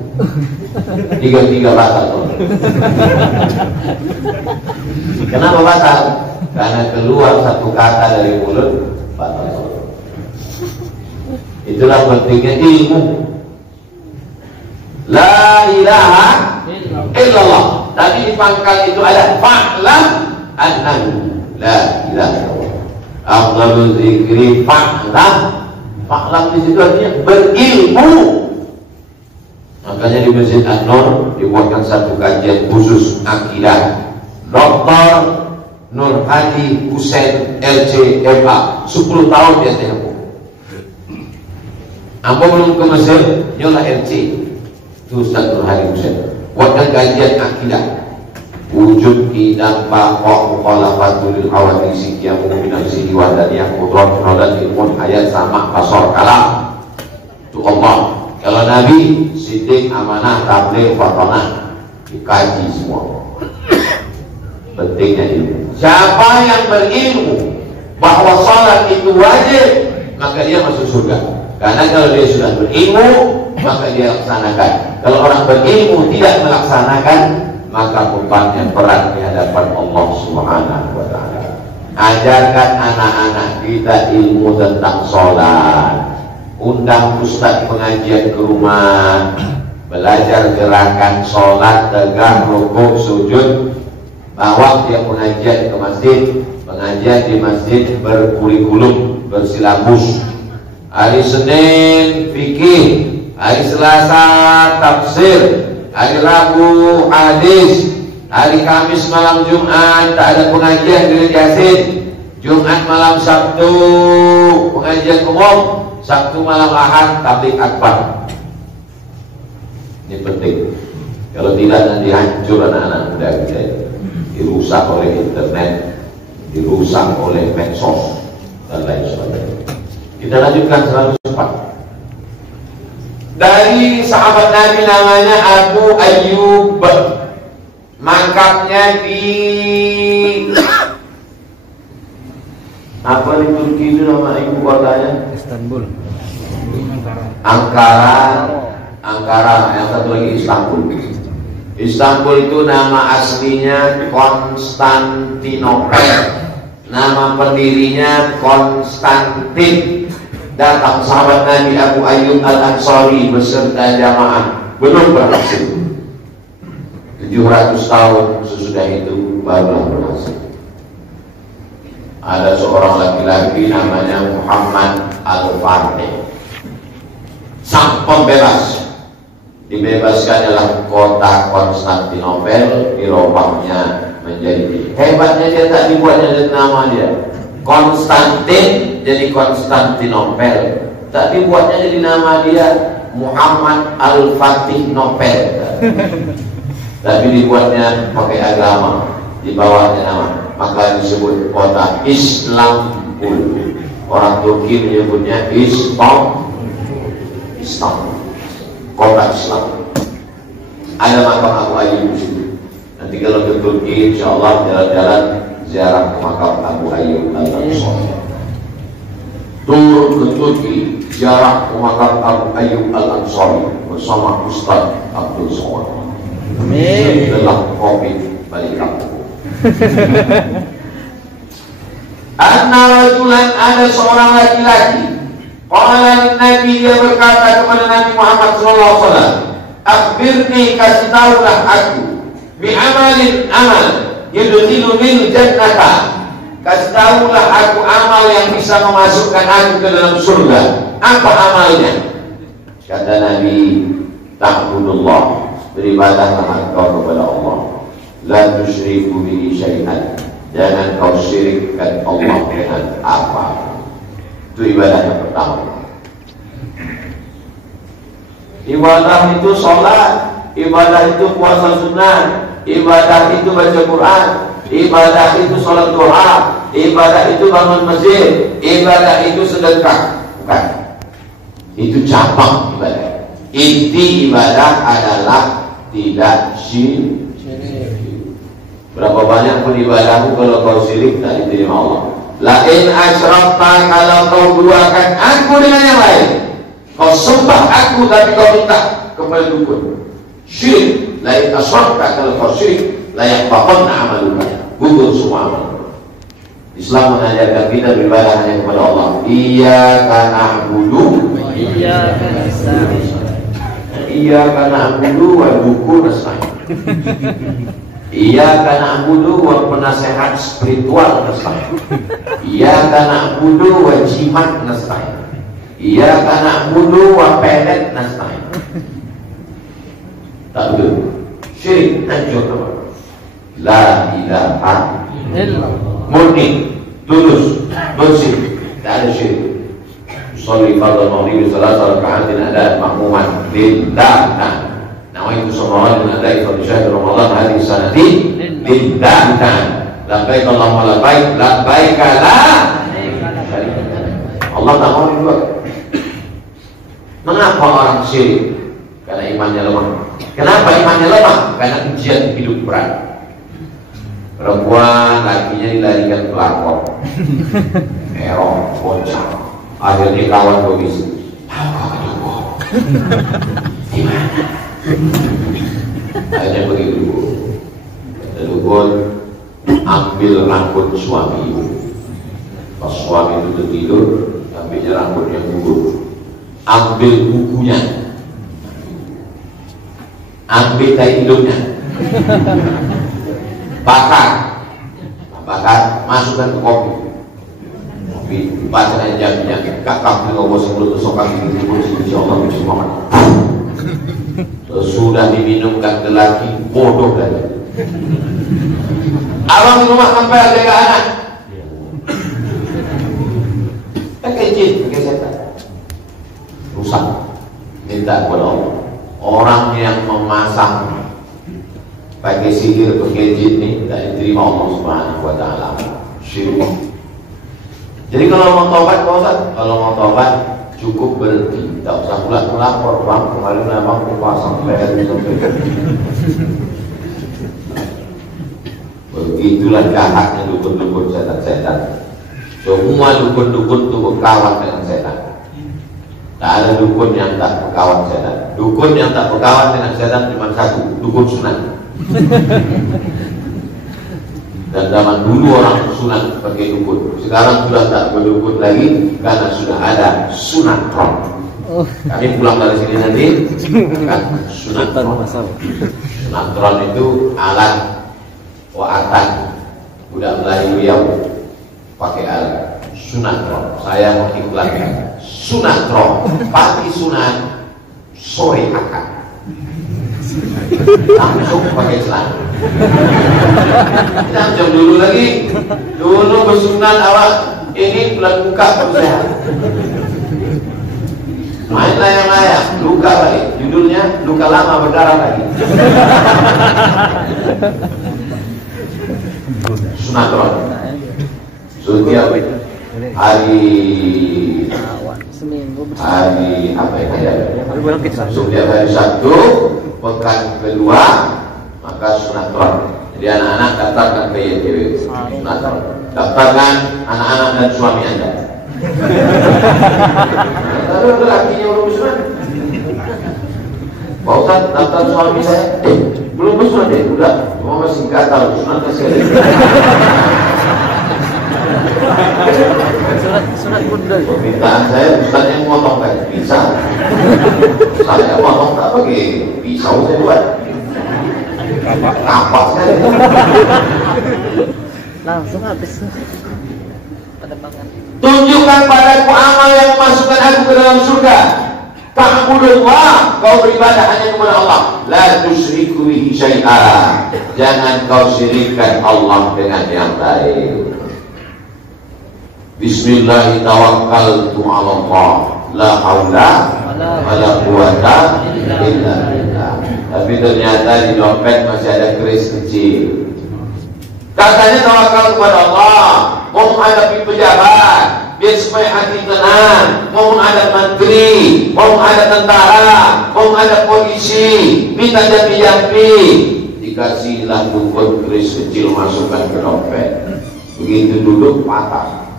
3 batal. Kenapa batal? Karena keluar satu kata dari mulut, batal. Itulah pentingnya ilmu. La ilaha illallah. Tadi di pangkal itu ada fa'lam annahu la ilaha illallah. Afdhalul dzikri fa'lam. Fa'lam di situ artinya berilmu. Makanya di Masjid An-Nur dibuatkan satu kajian khusus akidah. Dr. Nur Hadi Hussein LC MA 10 tahun dia tempuh. Ambo belum ke Mesir, nyolah LC. Itu Ustaz Nur Hadi Hussein buatkan kajian akidah, wujud idam baqo mukhalafatul hawadisi yang mungkin sini wadah yang kudrat rodat ilmun ayat sama pasor kalam itu Allah. Kalau Nabi sidik amanah tabligh fatanah dikaji semua. Pentingnya ilmu. Siapa yang berilmu bahwa salat itu wajib, maka dia masuk surga. Karena kalau dia sudah berilmu, maka dia laksanakan. Kalau orang berilmu tidak melaksanakan, maka bebannya berat di hadapan Allah Subhanahu wa ta'ala. Ajarkan anak-anak kita ilmu tentang sholat. Undang ustaz pengajian ke rumah, belajar gerakan sholat, tegak, rukuk, sujud. Bawa dia pengajian ke masjid. Pengajian di masjid berkurikulum, bersilabus. Hari Senin fikih, hari Selasa tafsir, hari Rabu hadis, hari Kamis malam Jumat tak ada pengajian di Yasin, Jumat malam Sabtu pengajian umum, Sabtu malam Ahad tabligh akbar. Ini penting. Kalau tidak nanti hancur anak-anak muda kita, dirusak oleh internet, dirusak oleh medsos dan lain sebagainya. Kita lanjutkan 104. Dari sahabat Nabi namanya Abu Ayyub, mangkapnya di apa di Turki itu nama ibu kotanya? Istanbul. Ankara, yang satu lagi Istanbul. Istanbul itu nama aslinya Konstantinopel, nama pendirinya Konstantin. Datang sahabat Nabi Abu Ayyub Al-Ansari beserta jamaah, belum berhasil. 700 tahun sesudah itu barulah berhasil. Ada seorang laki-laki namanya Muhammad Al-Fatih, sang pembebas. Dibebaskan dalam kota Konstantinopel, dirobahnya menjadi, hebatnya dia tak dibuatnya dari nama dia Konstantin jadi Konstantinopel, tak dibuatnya jadi nama dia Muhammad Al-Fatih Nopel, tapi dibuatnya pakai agama, di bawahnya nama, maka disebut kota Istanbul. Orang Turki menyebutnya Istanbul, kota Islam. Ada makam Abu Ayyub di situ. Nanti kalau ke Turki, insya Allah jalan-jalan ziarah ke makam Abu Ayyub Al-Ansari. Tur ke Turki, ziarah ke makam Abu Ayyub Al-Ansari bersama Ustaz Abdul Somad. Setelah Covid balik kampung. Anna rajulan, ada seorang laki-laki. Qala Nabi, dia berkata kepada Nabi Muhammad SAW, akhbirni, kasih tahulah aku, bi'amalin amal yudkhilunil jannata, kasih tahulah aku amal yang bisa memasukkan aku ke dalam surga. Apa amalnya? Kata Nabi, ta'budullah, beribadahlah engkau kepada Allah, la tusyriku bihi syai'an, jangan kau syirikkan Allah dengan apa. Itu ibadah yang pertama. Ibadah itu sholat, ibadah itu puasa sunnah, ibadah itu baca Quran, ibadah itu sholat duha, ibadah itu bangun masjid, ibadah itu sedekah. Bukan. Itu cabang ibadah. Inti ibadah adalah tidak syirik. Berapa banyak pun ibadahmu, kalau kau syirik tak diterima Allah. Lain asyrakta, kalau kau duakan aku dengan yang lain, kau sembah aku tapi kau minta kepada dukun, syirik. Lain asyrakta, kalau kau syirik, layak bakon amaluka, gugur semua amal. Islam mengajarkan kita beribadah hanya kepada Allah. Iyyaka na'budu wa iyyaka nasta'in. Iyyaka na'budu wa dukun nasta'in. Iyyaka na'budu wa penasehat spiritual nasta'in. Iyyaka na'budu wa jimat nasta'in. Iyyaka na'budu wa pelet nasta'in. Tak betul. Syirik hancur. La ilaha illallah. Murni, tulus, bersih, tak ada syirik. Sholli fardhu maghrib salat raka'atin ada makmuman lillah. Nawaitu sholawat dan adai fardhu syahr Ramadan hadhihi sanati lillah. Labbaik Allahumma labbaik, labbaik la Allah tak mau juga. Mengapa orang syirik? Karena imannya lemah. Kenapa imannya lemah? Karena ujian hidup berat. Perempuan lakinya dilarikan pelakor, erong, bocah. Akhirnya kawan komisi, apa kedua? Gimana? Akhirnya begitu. Dukun ambil rambut suami. Pas suami itu tertidur, ambilnya rambutnya gugur. Ambil bukunya, ambil tai hidungnya, bakar, masukkan ke kopi, baca jamnya, kakak ngomong sebelum besok kami insya Allah Muhammad. Sudah diminumkan ke laki, bodoh lagi. Abang di rumah sampai ada anak, pakai jin, pakai setan, rusak. Minta kepada Allah. Orang yang memasang pakai sihir, pakai jin ini tidak diterima Allah Subhanahu wa Ta'ala. Syirik. Jadi kalau mau taubat, kalau mau taubat cukup berhenti, tidak usah pulang melapor, bang kemarin abang pasang leher sampai. Begitulah jahatnya dukun-dukun setan-setan. Semua dukun-dukun itu berkawan dengan setan. Tak ada dukun yang tak berkawan setan. Dukun yang tak berkawan dengan setan cuma satu, dukun sunat. Dan zaman dulu orang sunat pakai dukun. Sekarang sudah tak berdukun lagi karena sudah ada sunatron. Kami pulang dari sini nanti akan sunatron. Sunatron itu alat wa'atan. Budak Melayu yang pakai alat sunatron. Saya mau iklankan sunatron, pagi sunat, sore akad. Langsung pakai celana. Kita jam dulu lagi. Dulu bersunat awal ini bulan buka baru sehat. Main layang-layang, luka balik. Judulnya luka lama berdarah lagi. Sunatron. Setiap hari apa ya? Setiap hari Sabtu pekan kedua maka sunatron. Jadi anak-anak daftarkan ke YTW sunatron. Daftarkan anak-anak dan suami Anda. Lalu lakinya belum sunat. Pak Ustadz, daftar suami saya, belum bersunat deh, udah, cuma masih gatal, sunatnya saya. Sunat bundel. Permintaan saya, Ustadz yang motong kan, bisa. Saya motong tak pakai pisau saya buat. Kapak saya. Langsung habis. Penerbangan. Tunjukkan padaku amal yang masukkan aku ke dalam surga. Ta'budullah, kau beribadah hanya kepada Allah. La tusyriku bihi syai'a. Jangan kau syirikkan Allah dengan yang lain. Bismillahirrahmanirrahim. La haula wala quwata illa billah. Tapi ternyata di dompet masih ada keris kecil. Katanya tawakal kepada Allah, mau menghadapi pejabat, biar supaya hati tenang, mau menghadap menteri, mau menghadap tentara, mau menghadap polisi, minta jampi-jampi, dikasihlah bungkus keris kecil masukkan ke dompet. Begitu duduk patah.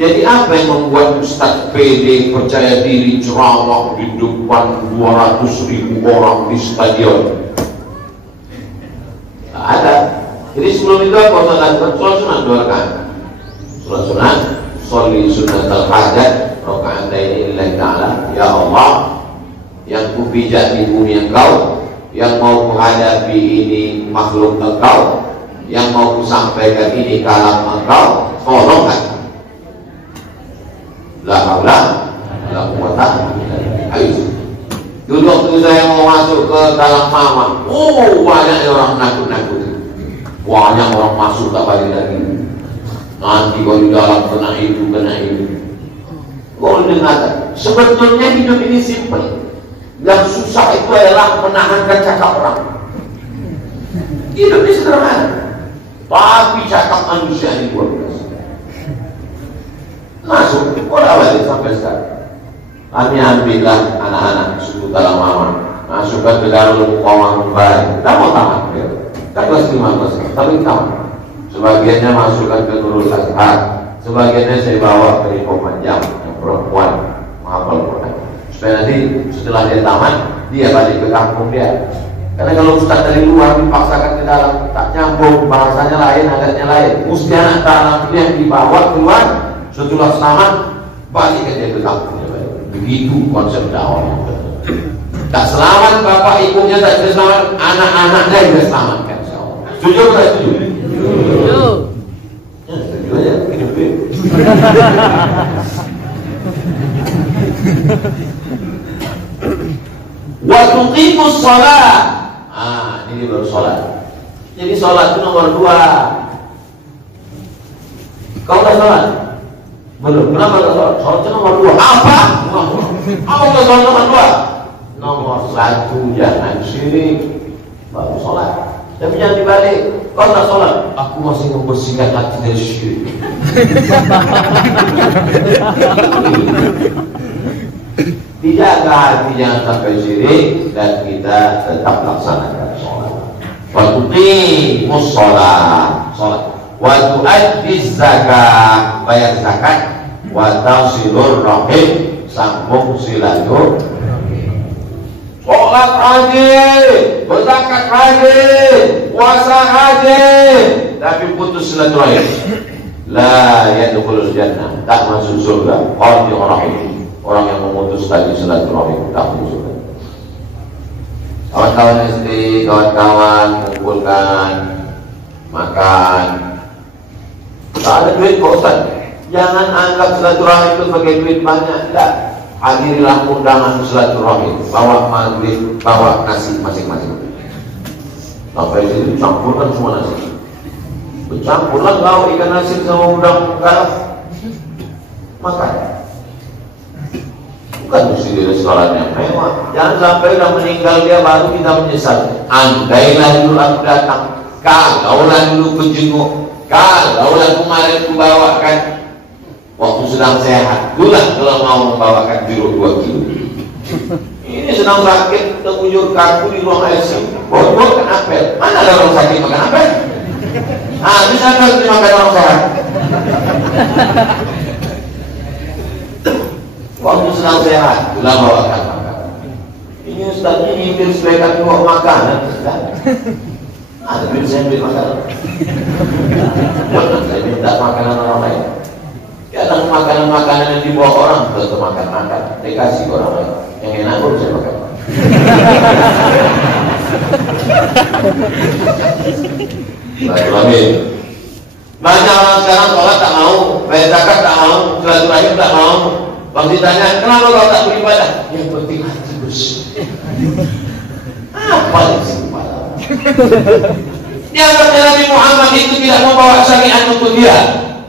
Jadi apa yang membuat Ustadz PD percaya diri ceramah di depan 200.000 orang di stadion? Tidak ada. Jadi sebelum itu apa Ustadz lakukan? Sholat sunat 2 rakaat. Sholat sunat, sholli sunat al-hajat, rakaat ini lillahi ta'ala. Ya Allah, yang kupijak di bumi Engkau, yang mau menghadapi ini makhluk Engkau, yang mau kusampaikan ini kalam Engkau, tolongkan. La haula la quwata illa billah. Ayo. Dulu waktu saya mau masuk ke dalam mama, banyak orang nakut-nakut. Banyak orang masuk tak balik lagi. Nanti kalau di dalam kena itu. Kau dengar, sebetulnya hidup ini simple. Yang susah itu adalah menahankan cakap orang. Hidup ini sederhana, tapi cakap manusia ini luar biasa. Masuk, bola balik sampai sekarang. Kami ambillah anak-anak suku dalam mama, masukkan ke Darul Muqawamah Mumbai. Tidak mau tamat, kan kelas 5, tapi tamat. Sebagiannya masukkan ke Nurul Azhar, sebagiannya saya bawa ke Komanjam yang perempuan menghafal Quran. Supaya nanti setelah dia tamat, dia balik ke kampung dia. Karena kalau ustaz dari luar dipaksakan ke dalam, tak nyambung, bahasanya lain, adatnya lain. Mesti anak dalam yang dibawa keluar. Setelah selamat, balik dia ke kampungnya. Begitu konsep dakwah. Tak selamat bapak ibunya, tak selamat anak-anaknya juga selamatkan. Setuju atau tidak setuju? Setuju. Ya, setuju aja. Wa tuqimus shalah. Ini baru sholat. Jadi sholat itu nomor 2. Kau udah sholat? Belum. Kenapa tak sholat? Sholatnya nomor 2. Apa? Apa udah sholat nomor 2? Nomor 1 jangan syirik, baru sholat. Tapi jangan dibalik. Kau tak sholat? Aku masih membersihkan hati dari syirik. Dijaga hati jangan sampai syirik dan kita tetap laksanakan sholat. Wa tuqimus sholat, wa tu'addiz zakat, bayar zakat, wa tasilur rahim, sambung silaturahim. Sholat rajin, berzakat rajin, puasa rajin, tapi putus silaturahim, la yadkhulul jannah, tak masuk surga. Orang yang memutus tadi silaturahim tak masuk surga. Kawan-kawan SD, kawan-kawan kumpulkan, makan. Tak ada duit kok Ustaz. Jangan anggap silaturahim itu sebagai duit banyak. Tak. Hadirilah undangan silaturahim. Bawa maghrib, bawa nasi masing-masing. Sampai situ campurkan semua nasi. Bercampurlah kau ikan nasi sama udang garam. Makan. Bukan mesti di restoran yang mewah. Jangan sampai udah meninggal dia baru kita menyesal. Andailah dulu aku datang, kalaulah dulu ku jenguk, kalaulah kemarin ku bawakan waktu sedang sehat. Itulah kalau mau membawakan jeruk 2 kilo. Ini sedang sakit, terbujur kaku di ruang ICU. Bawa kan apel. Mana ada orang sakit makan apel? Bisa kan makan orang sehat. Waktu sedang sehat, pulang bawakan makanan. Ini Ustaz ini ingin sesuaikan bawa makanan, Ustaz. Ada duit saya beli makanan. Saya minta makanan orang lain. Ya, ada makanan-makanan yang dibawa orang untuk makan-makan, dikasih orang lain. Yang enak pun saya makan. Amin. Banyak orang sekarang sholat tak mau, bayar zakat tak mau, silaturahim tak mau. Waktu ditanya, kenapa kau tak beribadah? Yang penting hati bersih. Apa yang sempurna? Dianggapnya Nabi Muhammad itu tidak membawa syariat untuk dia.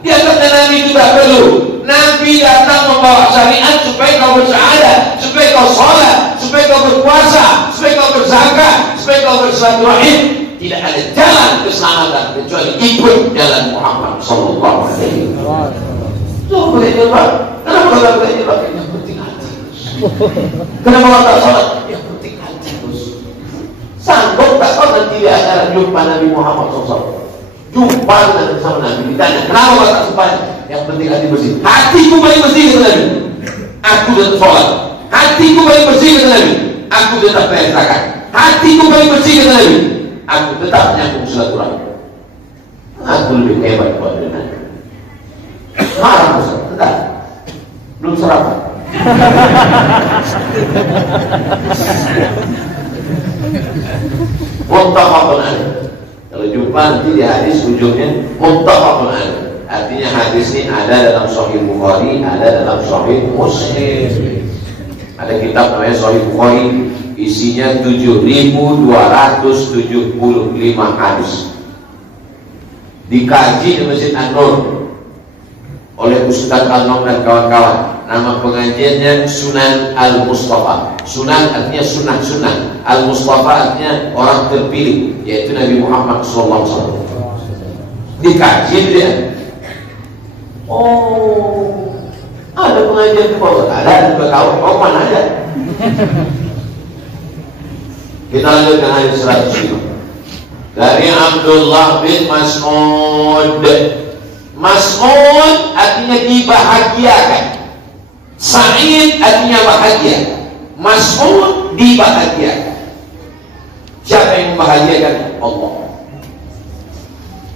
Dianggapnya Nabi itu tidak perlu. Nabi datang membawa syariat supaya kau bersyahadat, supaya kau sholat, supaya kau berpuasa, supaya kau berzakat, supaya kau bersilaturahim. Tidak ada jalan keselamatan kecuali ikut jalan Muhammad sallallahu alaihi wasallam. So, boleh jawab. Kenapa kau tak boleh jawab? Yang penting hati. Kenapa kau tak sholat? Yang penting hati. Sanggup tak kau nanti di acara jumpa Nabi Muhammad SAW? Jumpa dengan sama Nabi, ditanya, kenapa kau tak sembahyang? Yang penting hati bersih. Hatiku paling bersih kata Nabi. Aku tetap sholat. Hatiku paling bersih kata Nabi. Aku tetap bayar zakat. Hatiku paling bersih kata Nabi. Aku tetap menyambung silaturahim. Aku lebih hebat daripada Nabi. Marah Ustaz, entar. Belum sarapan. Muttafaqun alaih. Kalau jumpa nanti di hadis ujungnya muttafaqun alaih. Artinya hadis ini ada dalam Sahih Bukhari, ada dalam Sahih Muslim. Ada kitab namanya Sahih Bukhari, isinya 7.275 hadis. Dikaji di Masjid An-Nur oleh Ustaz Al-Nom dan kawan-kawan. Nama pengajiannya Sunan Al-Mustafa. Sunan artinya sunnah-sunnah, Al-Mustafa artinya orang terpilih, yaitu Nabi Muhammad SAW. Dikaji dia. Oh, ada pengajian di bawah. Ada juga kawan-kawan ada. Kita lanjutkan hadis 105 dari Abdullah bin Mas'ud. Mas'ud artinya dibahagiakan. Sa'id artinya bahagia. Mas'ud dibahagiakan. Siapa yang membahagiakan? Allah.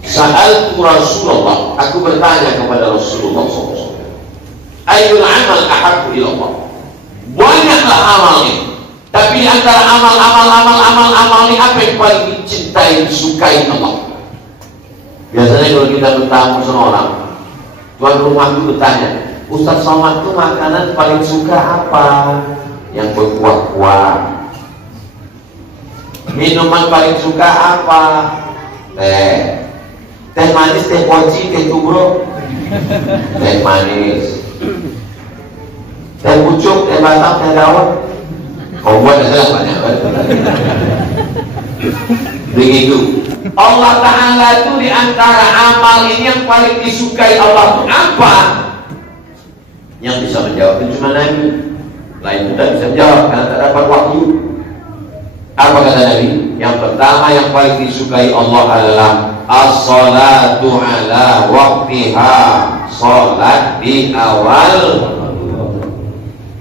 Sa'altu Rasulullah, aku bertanya kepada Rasulullah SAW, ayyul amal ahabbu ila Allah. Banyaklah amalnya, tapi di antara amal ini apa yang paling dicintai, disukai Allah? Biasanya kalau kita bertamu sama orang, tuan rumah itu bertanya, Ustaz Somad itu makanan paling suka apa? Yang berkuah-kuah. Minuman paling suka apa? Teh manis, teh poci, teh tubruk. Teh manis. Teh pucuk, teh batang, teh daun. Kau buat adalah banyak. Begitu. Allah Ta'ala itu di antara amal ini yang paling disukai Allah itu apa? Yang bisa menjawab itu cuma Nabi. Lain tidak bisa menjawab karena tak dapat wahyu. Apa kata Nabi? Yang pertama yang paling disukai Allah adalah as-salatu ala waqtiha. Salat di awal.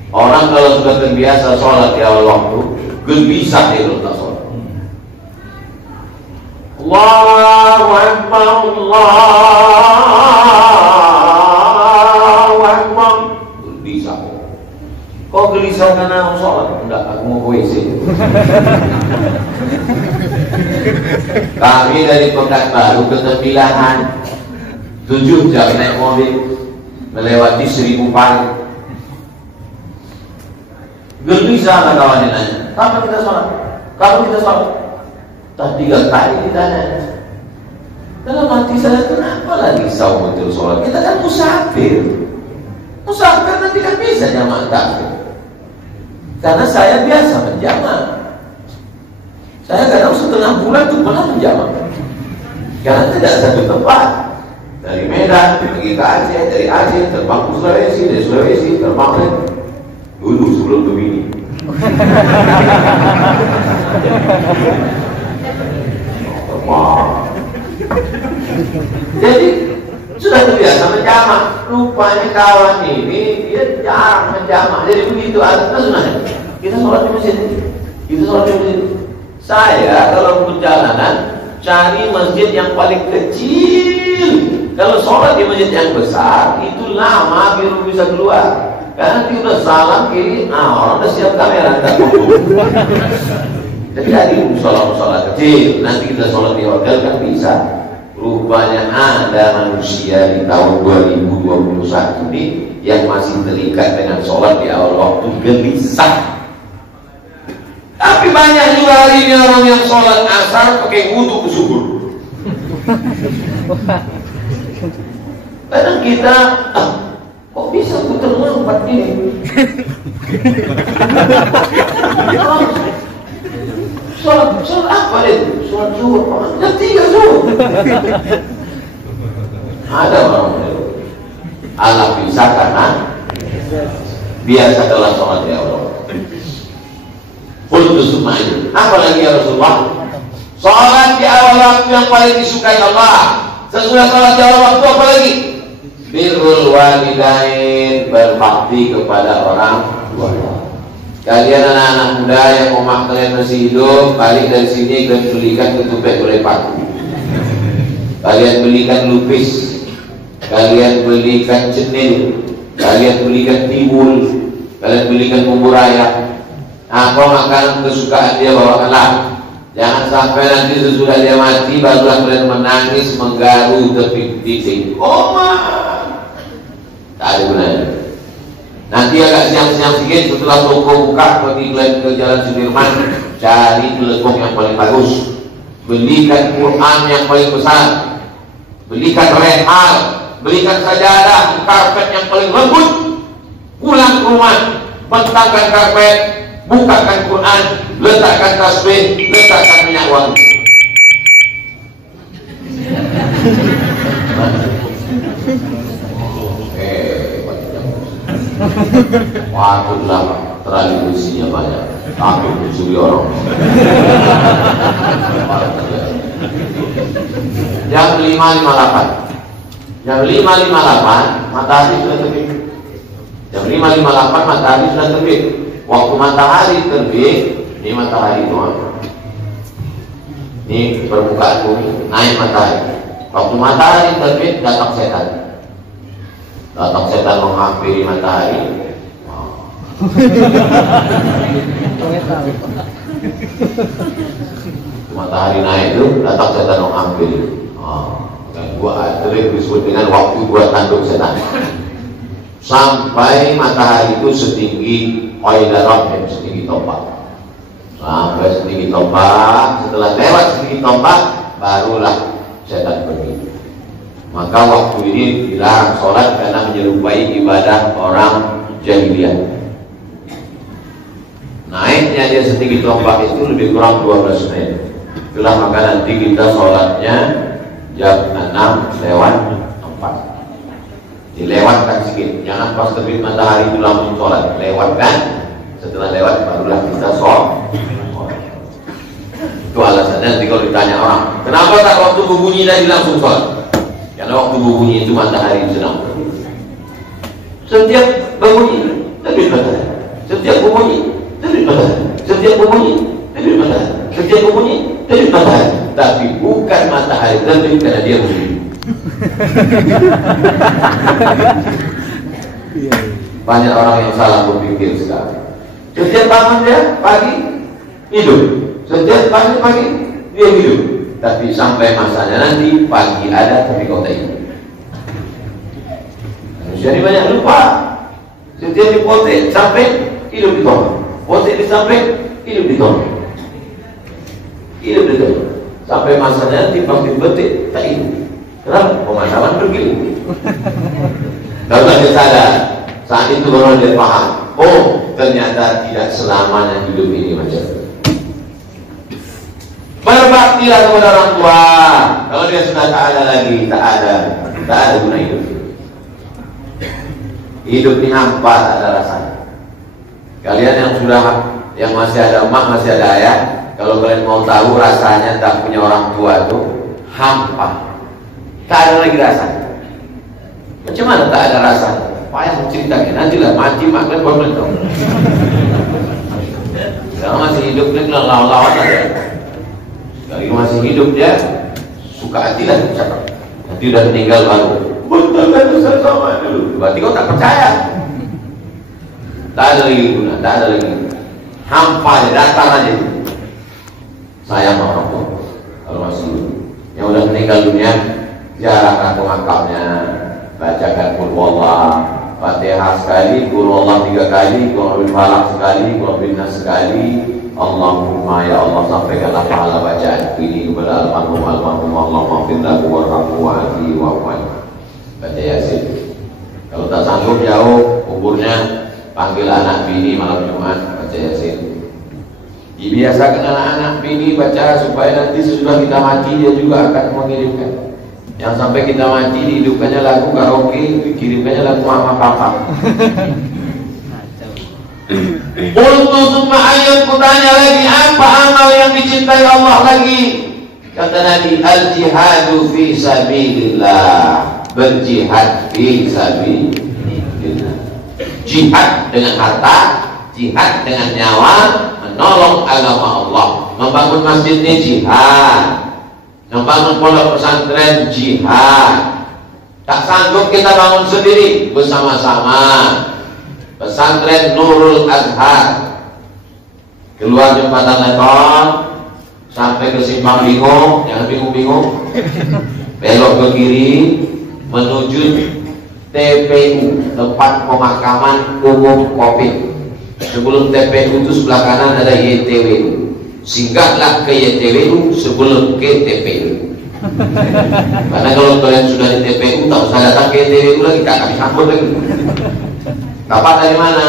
Orang kalau sudah terbiasa salat di awal waktu, gelisah dia kalau tak salat. Allahu Akbar, Allahu Akbar. Gelisah. Kok gelisah karena sholat? Enggak, aku mau WC. Kami dari Pekanbaru ke Tembilahan 7 jam naik mobil melewati 1000 pagi. Gelisah lah kawan nanya, kapan kita sholat? Kapan kita sholat? Tak 3 kali ditanya. Dalam hati saya, kenapa lagi saum betul sholat? Kita kan musafir. Musafir nanti kan bisa jamaah takbir. Karena saya biasa menjamaah. Saya kadang setengah bulan itu pernah menjamaah. Karena tidak satu tempat. Dari Medan pergi ke Aceh, dari Aceh terbang ke Sulawesi, dari Sulawesi terbang ke dulu sebelum ke Bini. Jadi sudah terbiasa menjamak. Rupanya kawan ini dia jarang menjamak. Jadi begitu ada sunnah. Kita sholat di masjid. Kita sholat di masjid. Saya kalau perjalanan cari masjid yang paling kecil. Kalau sholat di masjid yang besar itu lama baru bisa keluar. Karena nanti udah salam kiri, orang udah siap kamera. Jadi sholat kecil. Nanti kita sholat di hotel kan bisa. Rupanya ada manusia di tahun 2021 ini yang masih terikat dengan sholat di awal waktu gelisah. Tapi banyak juga hari ini orang yang sholat asar pakai wudhu ke subuh. Kadang kita, kok bisa putar lompat ini? Sholat apa itu? Sholat zuhur, ada 3 zuhur. Ada orang Allah bisa karena biasa dalam sholat ya Allah. Kultus semuanya. Apalagi ya Rasulullah? Sholat di awal waktu yang paling disukai Allah. Sesudah sholat di awal waktu apa lagi? Birrul walidain, berbakti kepada orang tua. Kalian anak-anak muda yang mau kalian masih hidup, balik dari sini dan belikan ketupet oleh paku. Kalian belikan lupis, kalian belikan cenil, kalian belikan tiwul, kalian belikan bumbu raya. Apa makanan kesukaan dia bawakanlah. Jangan sampai nanti sesudah dia mati barulah kalian menangis menggaru tepi titik. Tak ada gunanya. Nanti agak siang-siang sedikit setelah toko buka, pergi ke Jalan Sudirman, cari telepon yang paling bagus, belikan Quran yang paling besar, belikan rehal, belikan sajadah, karpet yang paling lembut. Pulang ke rumah, bentangkan karpet, bukakan Quran, letakkan tasbih, letakkan minyak wangi. Waktulah terlalu isinya banyak, takut mencuri orang. Jam 5.58, jam 5.58 matahari sudah terbit. Jam 5.58 matahari sudah terbit. Waktu matahari terbit, ini matahari tuan. Ini permukaan bumi, naik matahari. Waktu matahari terbit, datang setan. Datang setan menghampiri matahari. Matahari naik itu, datang setan menghampiri. Gua disebut dengan waktu gua tanduk setan. Sampai matahari itu setinggi Qaidarah, setinggi tombak. Sampai setinggi tombak. Setelah lewat setinggi tombak, barulah setan pergi. Maka waktu ini dilarang sholat karena menyerupai ibadah orang jahiliyah. Naiknya dia setinggi tombak itu lebih kurang 12 menit. Itulah maka nanti kita sholatnya jam 6 lewat 4. Dilewatkan sedikit, jangan pas terbit matahari itu langsung sholat. Lewatkan, setelah lewat barulah kita sholat. Itu alasannya nanti kalau ditanya orang, kenapa tak waktu berbunyi tadi langsung sholat? Karena waktu berbunyi itu matahari sedang terbit. Setiap berbunyi terbit matahari. Setiap berbunyi terbit matahari. Setiap berbunyi terbit matahari. Setiap berbunyi terbit matahari. Tapi bukan matahari terbit karena dia berbunyi. Banyak orang yang salah berpikir sekarang. Setiap bangun dia pagi hidup. Setiap bangun pagi dia hidup. Tapi sampai masanya nanti pagi ada tapi kau tak hidup. Manusia ini banyak lupa. Setiap dipotek sampai hidup ditolong. Potek disampai hidup ditolong. Hidup ditolong. Sampai masanya nanti pas dipetik tak hidup. Kenapa? Pemasaran bergiling. Kalau dia sadar, saat itu baru dia paham. Oh, ternyata tidak selamanya hidup ini macam itu. Berbaktilah kepada orang tua. Kalau dia sudah tak ada lagi, tak ada guna hidup. Hidup ini hampa, tak ada rasanya. Kalian yang masih ada emak, masih ada ayah, kalau kalian mau tahu rasanya tak punya orang tua itu hampa. Tak ada lagi rasanya. Macam mana tak ada rasa? Payah menceritakan, nantilah mati makan berbentuk. Kalau masih hidup dia lawan-lawan aja. Kalau masih hidup dia suka hati lah cakap. Nanti udah meninggal baru. Betul kan Ustaz sama dulu. Berarti kau tak percaya. Tak ada lagi guna, tak ada lagi. Hampa aja, datang aja. Sayang orang tua. Kalau masih hidup. Yang udah meninggal dunia, jarang ke makamnya. Bacakan qul huwallah, Fatihah sekali, qul huwallah 3 kali, qul huwal falaq sekali, qul huwal nas sekali. Allahumma ya Allah, sampaikanlah pahala bacaan ini kepada almarhum Allah maafin lahu warhamhu wa'afihi wa'afwan. Baca Yasin. Kalau tak sanggup jauh kuburnya, panggil anak bini malam Jumat baca Yasin. Dibiasakan anak-anak bini baca supaya nanti sesudah kita mati dia juga akan mengirimkan. Yang sampai kita mati dihidupkannya lagu karaoke, dikirimkannya lagu mama papa. Untuk semua ayat kutanya lagi, apa amal yang dicintai Allah lagi? Kata Nabi, al-jihadu fi sabilillah, berjihad fi sabilillah. Jihad dengan harta, jihad dengan nyawa, menolong agama Allah. Membangun masjid ini jihad, membangun pondok pesantren jihad. Tak sanggup kita bangun sendiri, bersama-sama. Pesantren Nurul Azhar keluar jembatan Leton sampai ke Simpang Bingung, jangan bingung-bingung, belok ke kiri menuju TPU, tempat pemakaman umum Kopit. Sebelum TPU itu sebelah kanan ada YTWU. Singgahlah ke YTWU sebelum ke TPU. Karena kalau kalian sudah di TPU tak usah datang ke YTWU lagi, tak kami sambut lagi. Bapak dari mana?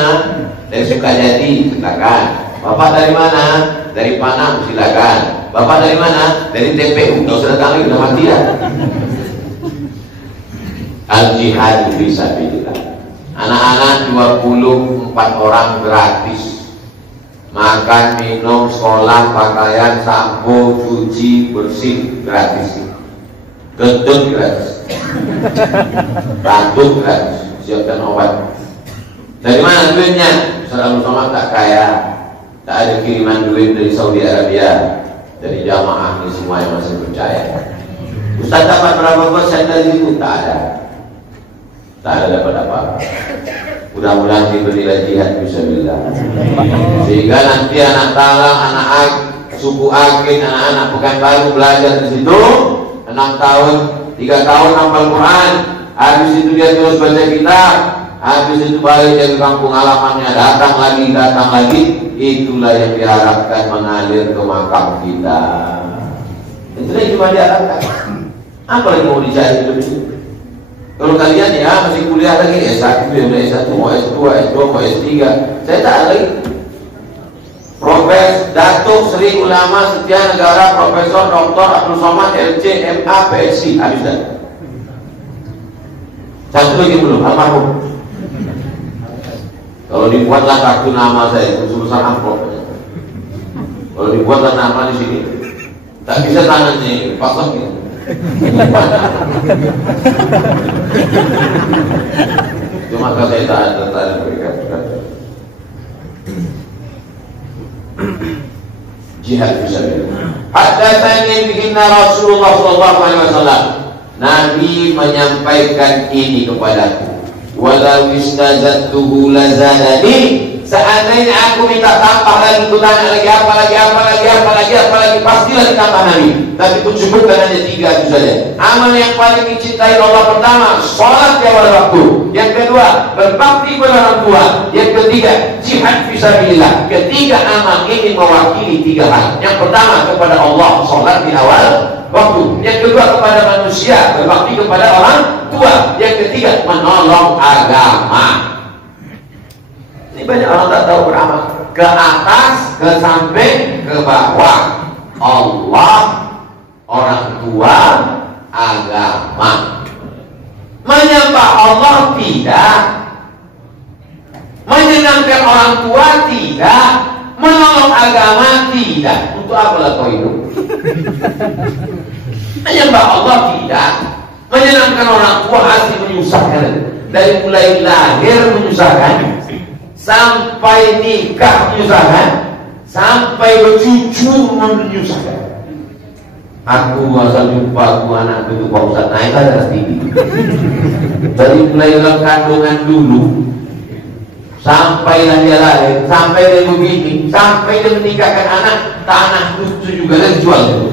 Dari Sukajadi, silakan. Bapak dari mana? Dari Panang, silakan. Bapak dari mana? Dari TPU, tak usah datang lagi, udah mati ya. Al-jihad fisabilillah. Anak-anak 24 orang gratis. Makan, minum, sekolah, pakaian, sampo, cuci, bersih gratis. Gendut gratis. Batuk gratis. Siapkan obat. Dari mana duitnya? Ustaz Abdul Somad tak kaya, tak ada kiriman duit dari Saudi Arabia, dari jamaah ini semua yang masih percaya. Ustaz dapat berapa persen dari itu? Tak ada, tak ada dapat apa. Mudah-mudahan diberilah jihad fisabilillah, sehingga nanti anak Talang, anak suku Akin, anak-anak Pekanbaru belajar di situ 6 tahun, 3 tahun hafal Quran, habis itu dia terus baca kitab. Habis itu balik dari kampung halamannya, datang lagi, itulah yang diharapkan mengalir ke makam kita. Itulah yang cuma diharapkan. Apa lagi mau dicari hidup itu? Kalau kalian ya masih kuliah lagi S1, S1, mau S2, S2, mau S3, saya tak lagi. Profesor Datuk Sri Ulama Setia Negara Profesor Dr. Abdul Somad LC MA PSC, habis dah. Satu lagi belum, almarhum. Kalau dibuatlah kartu nama saya, khususan amplop. Kalau dibuatlah nama di sini, tak bisa tangannya pasang ya. Cuma kalau saya tak ada berikan. Jihad fisabilillah. Haddatsani bihinna Rasulullah sallallahu alaihi wasallam. Nabi menyampaikan ini kepadaku. Walau istazattuhu lazadani, seandainya aku minta tambah lagi, ku tanya lagi apa lagi, pastilah ditambah Nabi. Tapi ku cukupkan hanya 3 itu saja. Amal yang paling dicintai Allah pertama, sholat di awal waktu. Yang kedua, berbakti kepada orang tua. Yang ketiga, jihad fisabilillah. Ketiga amal ini mewakili 3 hal. Yang pertama kepada Allah, sholat di awal waktu. Yang kedua kepada manusia, berbakti kepada orang tua. Yang ketiga menolong agama. Ini banyak orang tak tahu beramal. Ke atas, ke samping, ke bawah. Allah, orang tua, agama. Menyembah Allah tidak, menyenangkan orang tua tidak, menolong agama tidak. Untuk apa lah kau hidup? Menyembah Allah tidak, Menyenangkan orang tua asli menyusahkan. Dari mulai lahir menyusahkan, sampai nikah menyusahkan, sampai bercucu menyusahkan. Aku asal jumpa aku anakku itu Pak Ustaz naik atas tinggi. Dari mulai kandungan dulu sampai dia lahir, sampai dia begini, sampai dia menikahkan anak, tanah cucu juga dia jual.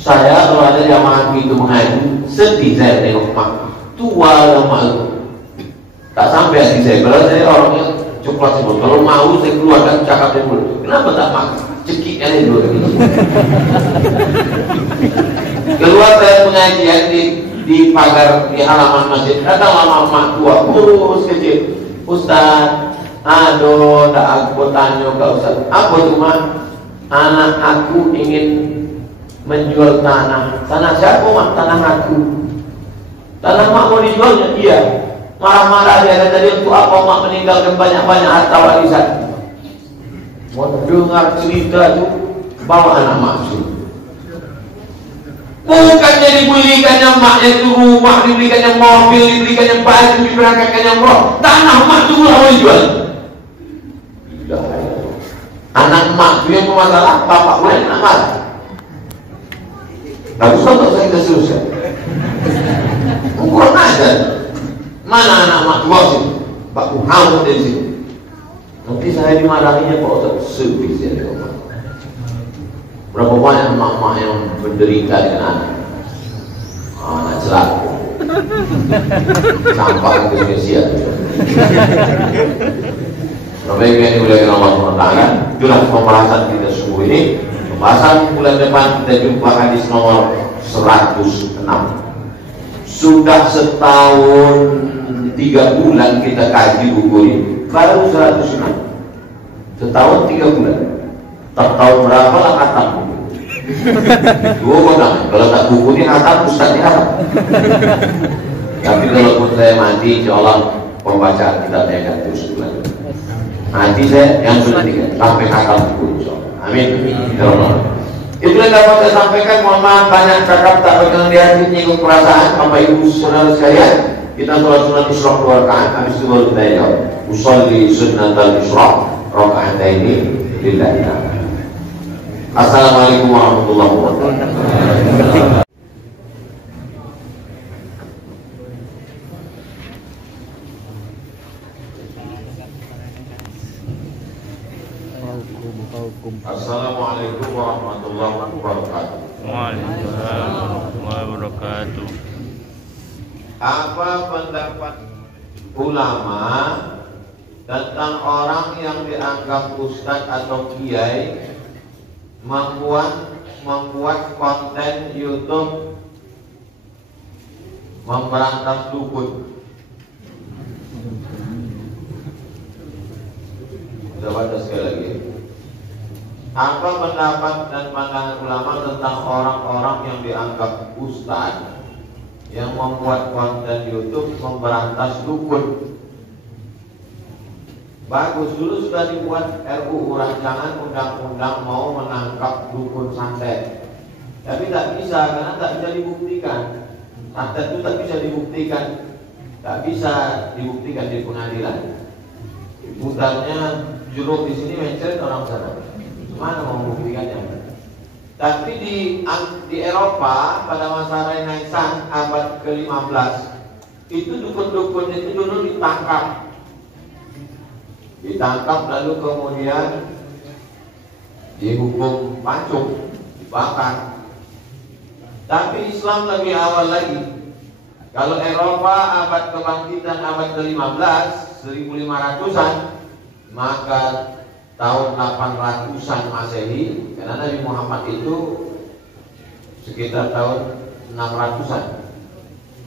Saya kalau ada jamaah itu mengaji, sedih saya tengok mak tua lama itu. Tak sampai hati saya, padahal saya orangnya coklat semua. Kalau mau saya keluarkan cakap dia dulu. Kenapa tak makan? Cekiknya ini dulu. Keluar saya pengajian di pagar di halaman masjid. Datang lama mak tua, kurus kecil. Ustaz, aduh, tak aku tanya ke Ustaz. Apa tu mak? Anak aku ingin menjual tanah. Tanah siapa mak? Tanah aku. Tanah mak mau dijualnya? Iya. Marah-marah dia kata dia, untuk apa mak meninggalkan banyak-banyak harta warisan? Mau dengar cerita itu, bawa anak masuk. Bukannya dibelikannya maknya itu rumah, dibelikannya mobil, dibelikannya baju, diberangkatkannya umroh. Tanah mak itu mau dijual. Anak mak itu yang bermasalah, bapak gue yang nak marah. Bagus untuk saya kita selesai. Kurang aja. Mana anak mak tua sih? Pak Muhammad dari sini. Nanti saya dimarahinya Pak Ustaz. Sedih saya dengar. Berapa banyak mak-mak yang menderita dengan anak. Anak celaka. Sampah Indonesia. Bapak-Ibu yang dimuliakan Allah SWT, itulah pembahasan kita subuh ini. Pembahasan bulan depan kita jumpa hadis nomor 106. Sudah setahun 3 bulan kita kaji buku ini, baru 106. Setahun 3 bulan. Tak tahu berapa lah khatam buku. Dua kodang. Kalau tak buku ini khatam, ustaz ini khatam. Tapi kalaupun saya mati, insya Allah pembacaan kitabnya akan terus bulan. Mati saya yang sudah 3 sampai khatam buku insya Allah. Amin. Itu yang dapat saya sampaikan. Mohon maaf banyak cakap tak berkenan di hati, nyinggung perasaan. Bapak Ibu saudara sekalian, kita sholat sunat isyraq 2 rakaat. Habis itu baru kita jawab. Usolli sunnatal isyraq rakaataini lillahi ta'ala. Assalamualaikum warahmatullahi wabarakatuh. Assalamualaikum warahmatullahi wabarakatuh. Waalaikumsalam warahmatullahi wabarakatuh. Apa pendapat ulama tentang orang yang dianggap ustadz atau kiai membuat konten YouTube memberantas dukun? Sudah baca sekali lagi. Apa pendapat dan pandangan ulama tentang orang-orang yang dianggap ustadz yang membuat konten YouTube memberantas dukun? Bagus, dulu sudah dibuat RUU rancangan undang-undang mau menangkap dukun santet. Tapi tak bisa, karena tak bisa dibuktikan. Santet itu tak bisa dibuktikan. Tak bisa dibuktikan di pengadilan. Putarnya jeruk di sini, mencret orang sana. Mana mau membuktikannya? Tapi di Eropa pada masa Renaissance abad ke-15 itu dukun-dukun itu dulu ditangkap lalu kemudian dihukum pancung, dibakar. Tapi Islam lebih awal lagi. Kalau Eropa abad kebangkitan abad ke-15 1500-an, maka tahun 800-an Masehi, karena Nabi Muhammad itu sekitar tahun 600-an,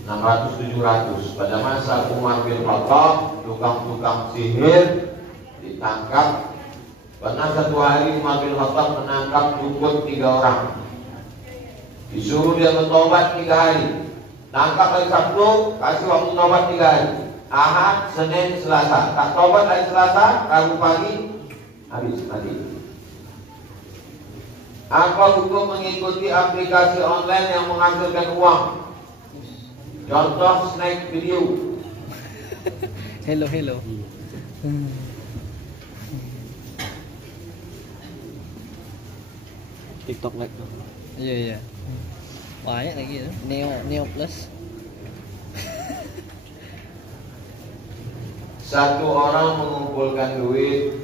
600-700. Pada masa Umar bin Khattab, tukang-tukang sihir ditangkap. Pernah satu hari Umar bin Khattab menangkap dukun 3 orang. Disuruh dia bertobat 3 hari. Tangkap hari Sabtu, kasih waktu tobat 3 hari. Ahad, Senin, Selasa. Tak tobat hari Selasa, Rabu pagi habis mati. Apa hukum mengikuti aplikasi online yang menghasilkan uang? Contoh snack video. Hello, hello. TikTok like. Iya, iya. Banyak lagi ya. Neo Plus. Satu orang mengumpulkan duit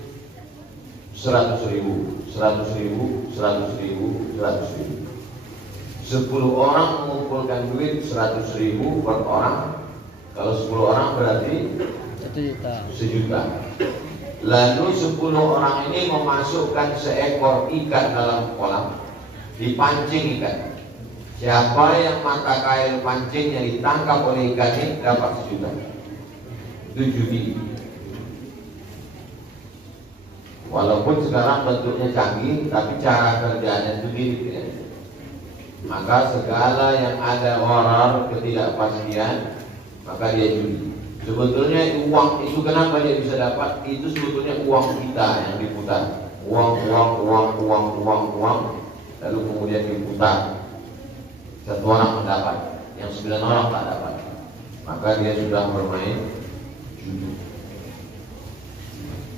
100.000, 100.000, 100.000, 100.000. 10 orang mengumpulkan duit 100.000 per orang. Kalau 10 orang berarti 1 juta. Lalu 10 orang ini memasukkan seekor ikan dalam kolam, dipancing ikan. Siapa yang mata kail pancingnya ditangkap oleh ikan ini dapat 1 juta. Itu judi. Walaupun sekarang bentuknya canggih, tapi cara kerjanya itu mirip ya. Maka segala yang ada horor, ketidakpastian, maka dia judi. Sebetulnya uang itu kenapa dia bisa dapat? Itu sebetulnya uang kita yang diputar. Uang, lalu kemudian diputar. Satu orang mendapat, yang 9 orang tak dapat. Maka dia sudah bermain judi.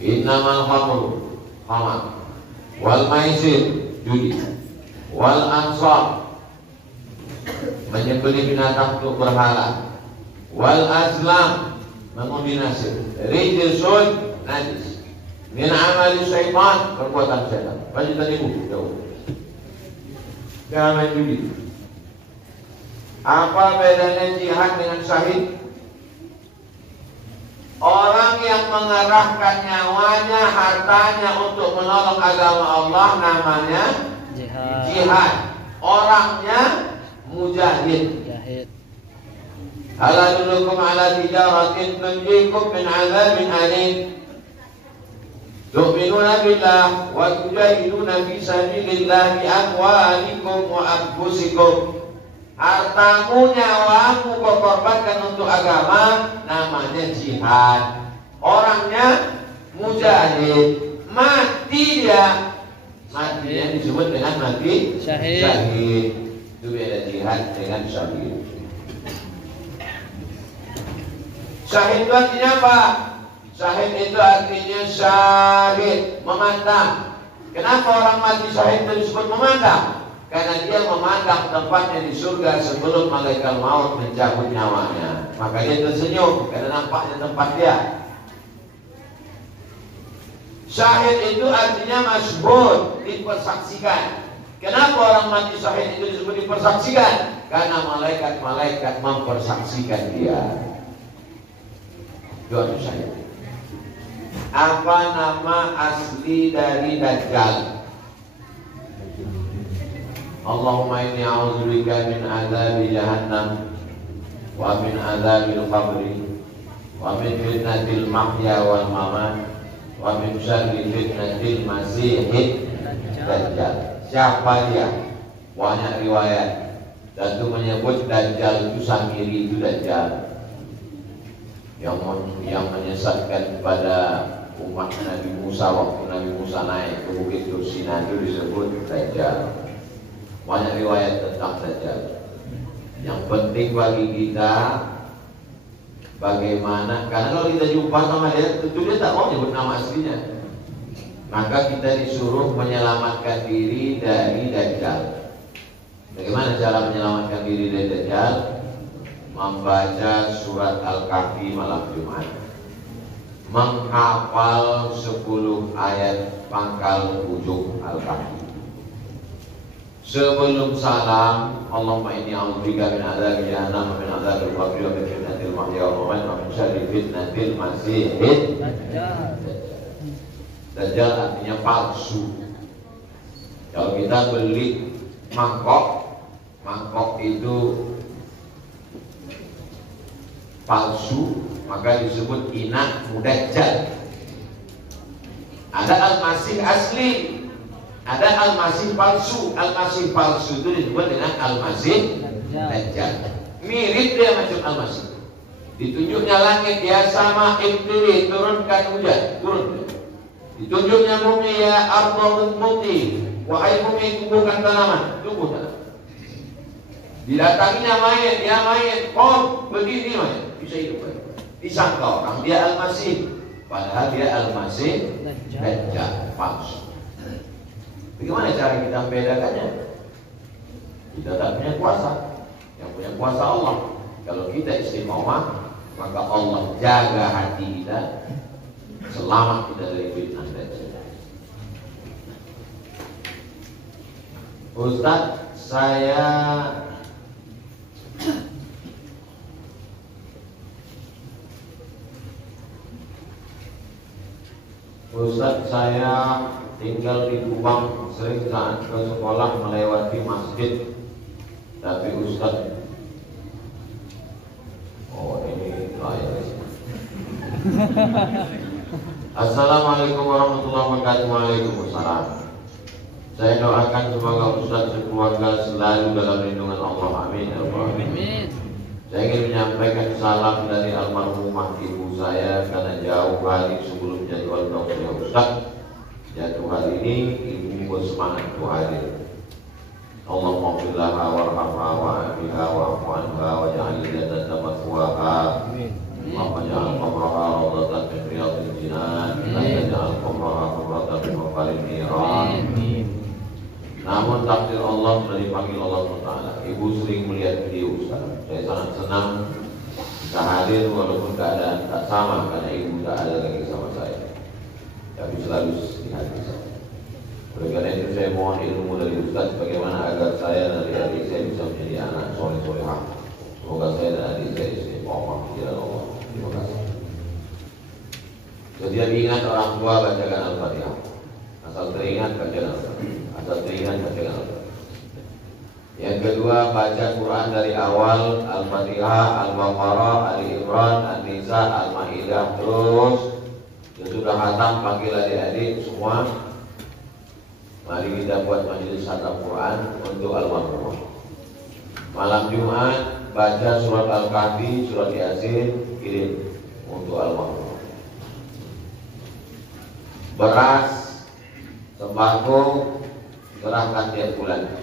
Innamal khamru khamar, wal maisir judi, wal ansab menyembelih binatang untuk berhala, wal azlam mengundi nasib, rijsun najis, min amali syaitan perbuatan syaitan. Bagi tadi jauh. Jangan main judi. Apa bedanya jihad dengan syahid? Orang yang mengerahkan nyawanya, hartanya untuk menolong agama Allah namanya jihad. Orangnya mujahid. Hal adullukum ala tijaratin tunjikum min azabin alim. Tu'minuna billah wa tujahiduna fi sabilillah bi amwalikum wa anfusikum. Hartamu, nyawamu kau korbankan untuk agama, namanya jihad. Orangnya mujahid. Mati dia. Matinya disebut dengan mati syahid. Itu beda jihad dengan syahid. Syahid itu artinya apa? Syahid itu artinya syahid, memandang. Kenapa orang mati syahid itu disebut memandang? Karena dia memandang tempatnya di surga sebelum malaikat maut mencabut nyawanya. Maka dia tersenyum karena nampaknya tempat dia. Syahid itu artinya masyhud, dipersaksikan. Kenapa orang mati syahid itu disebut dipersaksikan? Karena malaikat-malaikat mempersaksikan dia. Itu arti syahid. Apa nama asli dari Dajjal? Allahumma inni a'udzubika min azabi jahannam wa min azabil qabri wa min fitnatil mahya wal mamat wa min syarri fitnatil masiihid dajjal. Siapa dia? Banyak riwayat. Dan itu menyebut Dajjal itu Samiri itu Dajjal yang menyesatkan kepada umat Nabi Musa waktu Nabi Musa naik ke Bukit Tursina itu disebut Dajjal. Banyak riwayat tentang Dajjal. Yang penting bagi kita bagaimana, karena kalau kita jumpa sama dia, tentu dia tak mau nyebut nama aslinya. Maka kita disuruh menyelamatkan diri dari Dajjal. Bagaimana cara menyelamatkan diri dari Dajjal? Membaca surat Al-Kahfi malam Jumat, menghafal 10 ayat pangkal ujung Al-Kahfi. Sebelum salam, Allahumma inni a'udzubika min adzabi jahannam wa min adzabil qabri wa min fitnatil mahya wal mamat wa min syarri fitnatil masiihid dajjal. Dajjal artinya palsu. Kalau kita beli mangkok itu palsu, maka disebut inak mudajjal. Ada al-masih asli, ada al-masih palsu. Al-masih palsu itu disebut dengan al-masih dajjal. Mirip dia macam al-masih. Ditunjuknya langit ya sama ibtiri, turunkan hujan, turun. Ditunjuknya bumi ya ardu muti, Wahai bumi, tumbuhkan tanaman, tumbuh tanaman. Didatanginya mayat, dia mayat, berdiri mayat, bisa hidup. Disangka orang dia Al-Masih, padahal dia Al-Masih Dajjal, palsu. Bagaimana cara kita membedakannya? Kita tak punya kuasa, yang punya kuasa Allah. Kalau kita istiqomah, maka Allah jaga hati kita, selamat kita dari fitnah Dajjal. Ustaz, saya tinggal di Kubang, sering saat ke sekolah melewati masjid. Tapi Ustaz, ini layar. Assalamualaikum warahmatullahi wabarakatuh. Waalaikumsalam. Saya doakan semoga Ustaz sekeluarga selalu dalam lindungan Allah. Amin. Amin. Saya ingin menyampaikan salam dari almarhumah ibu saya karena jauh hari sebelum jadwal tausiah Ustaz. Jatuh hari ini ibu bersemangat untuk hadir. Allahumma fillaha warhamha wa'afiha wa'afu anha waj'al jannata mathwaha. Allahumma ja'al qabraha rawdatan min riyadil jinan wa ja'al qabraha qurbatan min maqarrin niran. Namun takdir Allah sudah dipanggil Allah Taala. Ibu sering melihat video Ustaz. Saya sangat senang bisa hadir walaupun keadaan tak sama karena ibu tak ada lagi sama saya. Tapi selalu di hati saya. Oleh karena itu saya mohon ilmu dari Ustaz bagaimana agar saya dan adik saya bisa menjadi anak soleh-solehah. Semoga saya dan adik saya istiqomah di jalan Allah. Terima kasih. Setiap ingat orang tua bacakan Al-Fatihah. Asal teringat bacakan Al-Fatihah. Asal teringat bacakan Al-Fatihah. Yang kedua, baca Quran dari awal Al-Fatihah, Al-Baqarah, Ali Imran, An-Nisa, Al-Maidah. Terus sesudah khatam panggil adik-adik semua. Mari kita buat majelis khatam Quran untuk almarhumah. Malam Jumat baca surat Al-Kahfi, surat Yasin, kirim untuk almarhumah. Beras, sembako serahkan tiap bulan.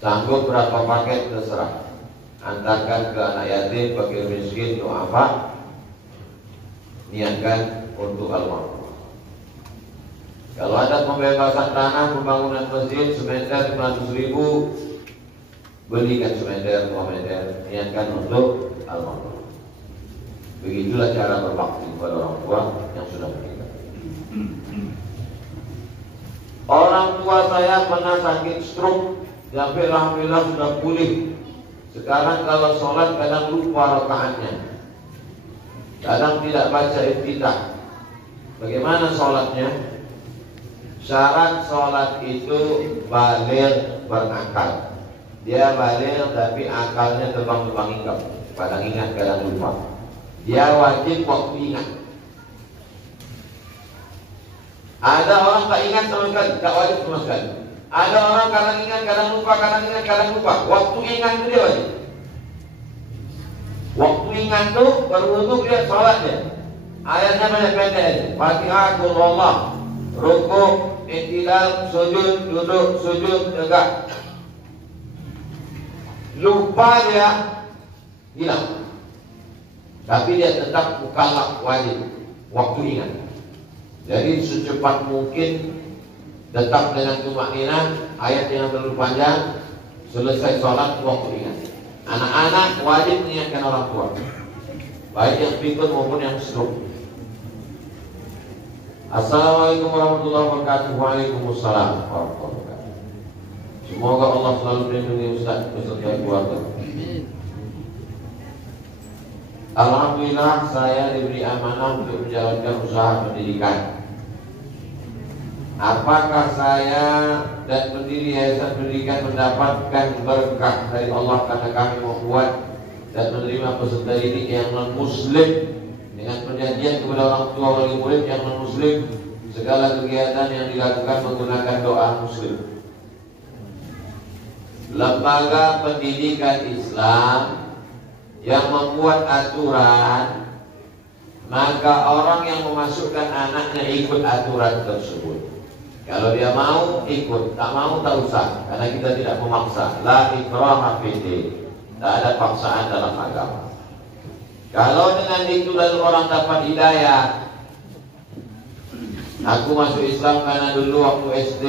Sanggup berapa paket terserah. Antarkan ke anak yatim, fakir miskin, doa apa? Niatkan untuk almarhum. Kalau ada pembebasan tanah, pembangunan masjid, semeter 500.000, belikan semeter 2 meter, niatkan untuk almarhum. Begitulah cara berbakti kepada orang tua yang sudah meninggal. Orang tua saya pernah sakit stroke, sampai alhamdulillah sudah pulih. Sekarang kalau sholat kadang lupa rakaatnya, kadang tidak baca iftitah. Bagaimana sholatnya? Syarat sholat itu baligh berakal. Dia baligh tapi akalnya terbang-terbang hingga, kadang ingat kadang lupa. Dia wajib waktu ingat. Ada orang tak ingat sama sekali, tak wajib sama sekali. Ada orang kadang ingat, kadang lupa, kadang ingat, kadang lupa. Waktu ingat itu dia wajib. Waktu ingat itu berwudu dia sholatnya. Ayatnya banyak pendek. Fatihah, Qul Allah, rukuk, i'tidal, sujud, duduk, sujud, tegak. Lupa dia hilang. Tapi dia tetap mukallaf wajib waktu ingat. Jadi secepat mungkin tetap dengan tumakninah, ayat yang terlalu panjang, selesai sholat waktu ingat. Anak-anak wajib mengingatkan orang tua, baik yang pikun maupun yang stroke. Assalamualaikum warahmatullahi wabarakatuh. Waalaikumsalam warahmatullahi wabarakatuh. Semoga Allah selalu melindungi Ustaz beserta keluarga. Alhamdulillah saya diberi amanah untuk menjalankan usaha pendidikan. Apakah saya dan pendiri yayasan pendidikan mendapatkan berkah dari Allah karena kami membuat dan menerima peserta didik yang non-muslim dengan perjanjian kepada orang tua wali murid yang non-muslim, segala kegiatan yang dilakukan menggunakan doa muslim. Lembaga pendidikan Islam yang membuat aturan, maka orang yang memasukkan anaknya ikut aturan tersebut. Kalau dia mau ikut, tak mau tak usah, karena kita tidak memaksa. La ikraha fiddin, tak ada paksaan dalam agama. Kalau dengan itu lalu orang dapat hidayah, aku masuk Islam karena dulu waktu SD,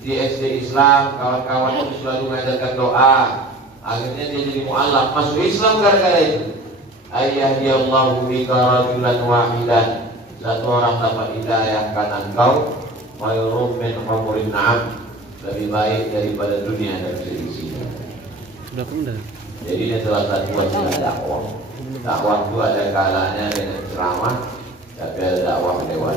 di SD Islam kawan-kawan itu selalu mengajarkan doa, akhirnya dia jadi mu'alaf, masuk Islam gara-gara itu. Ayah dia Allahu bika rajulan wahidan, satu orang dapat hidayah karena engkau mayurum min humurin na'am, lebih baik daripada dunia dan seisinya. Jadi dia telah buat dakwah. Dakwah itu ada kalanya dengan ceramah, tapi ada dakwah lewat.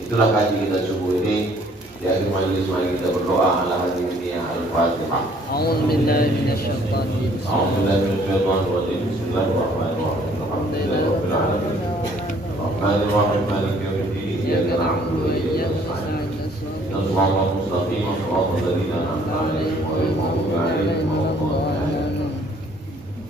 Itulah kaji kita subuh ini. Di akhir majlis mari kita berdoa ala hadirin yang al-Fatihah. A'udzu billahi minasyaitonir rajim. A'udzu billahi minasyaitonir rajim. Bismillahirrahmanirrahim. Alhamdulillahirabbil alamin. Rahmanir rahim maliki yaumiddin. Iyyaka na'budu wa iyyaka nasta'in. Ihdinas mustaqim, shiratal ladzina an'amta 'alaihim ghairil maghdubi 'alaihim waladdallin.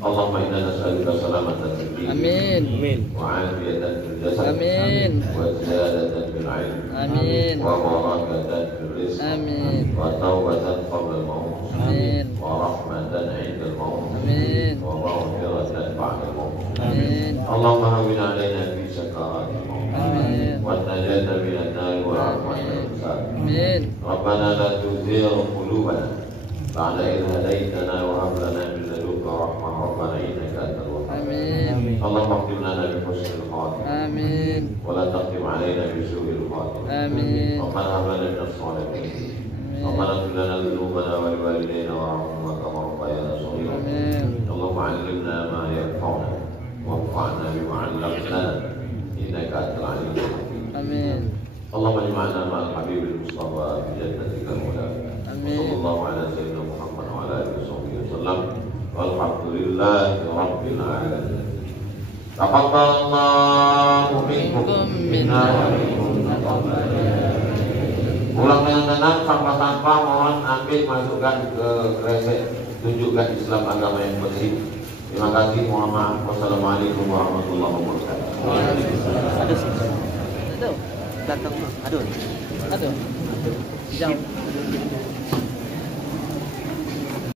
Allahumma inna nas'aluka salamatan fid din. Amin. Wa 'afiyatan fil jasad. Amin. Wa ziyadatan fil 'ilm. Amin. Wa barakatan fil rizq. Amin. Wa taubatan qabla al-maut. Amin. Wa rahmatan 'inda al-maut. Amin. Wa maghfiratan ba'da al-maut. Amin. Allahumma hawwin 'alaina fi sakaratil maut. Amin. Wa najata minan nar wa 'afwatan hisab. Amin. Rabbana la tuzigh qulubana ba'da idh hadaytana wa hab lana min ladunka rahmah. Rabbana innaka antal wahhab. Amin. اللهم اغفر لنا بحسن الخاتمة Amin. ولا تختم علينا بسوء الخاتمة. Amin. ربنا هب لنا من الصالحين. ربنا اغفر لنا ذنوبنا ولوالدينا وارحمهما كما ربيانا صغيرا. Amin. اللهم علمنا ما ينفعنا وانفعنا بما علمتنا انك انت العليم الحكيم. Amin. اللهم اجمعنا مع الحبيب المصطفى في جنتك الأولى. آمين. وصلى الله على سيدنا محمد وعلى اله وصحبه وسلم والحمد لله رب العالمين. Taqabbalallahu minkum minna wa minkum taqabbal. Pulang dengan tenang, sampah-sampah mohon ambil masukkan ke kresek, tunjukkan Islam agama yang bersih. Terima kasih, mohon maaf. Wassalamualaikum warahmatullahi wabarakatuh. Aduh. Belakang. Aduh. Aduh. Jauh.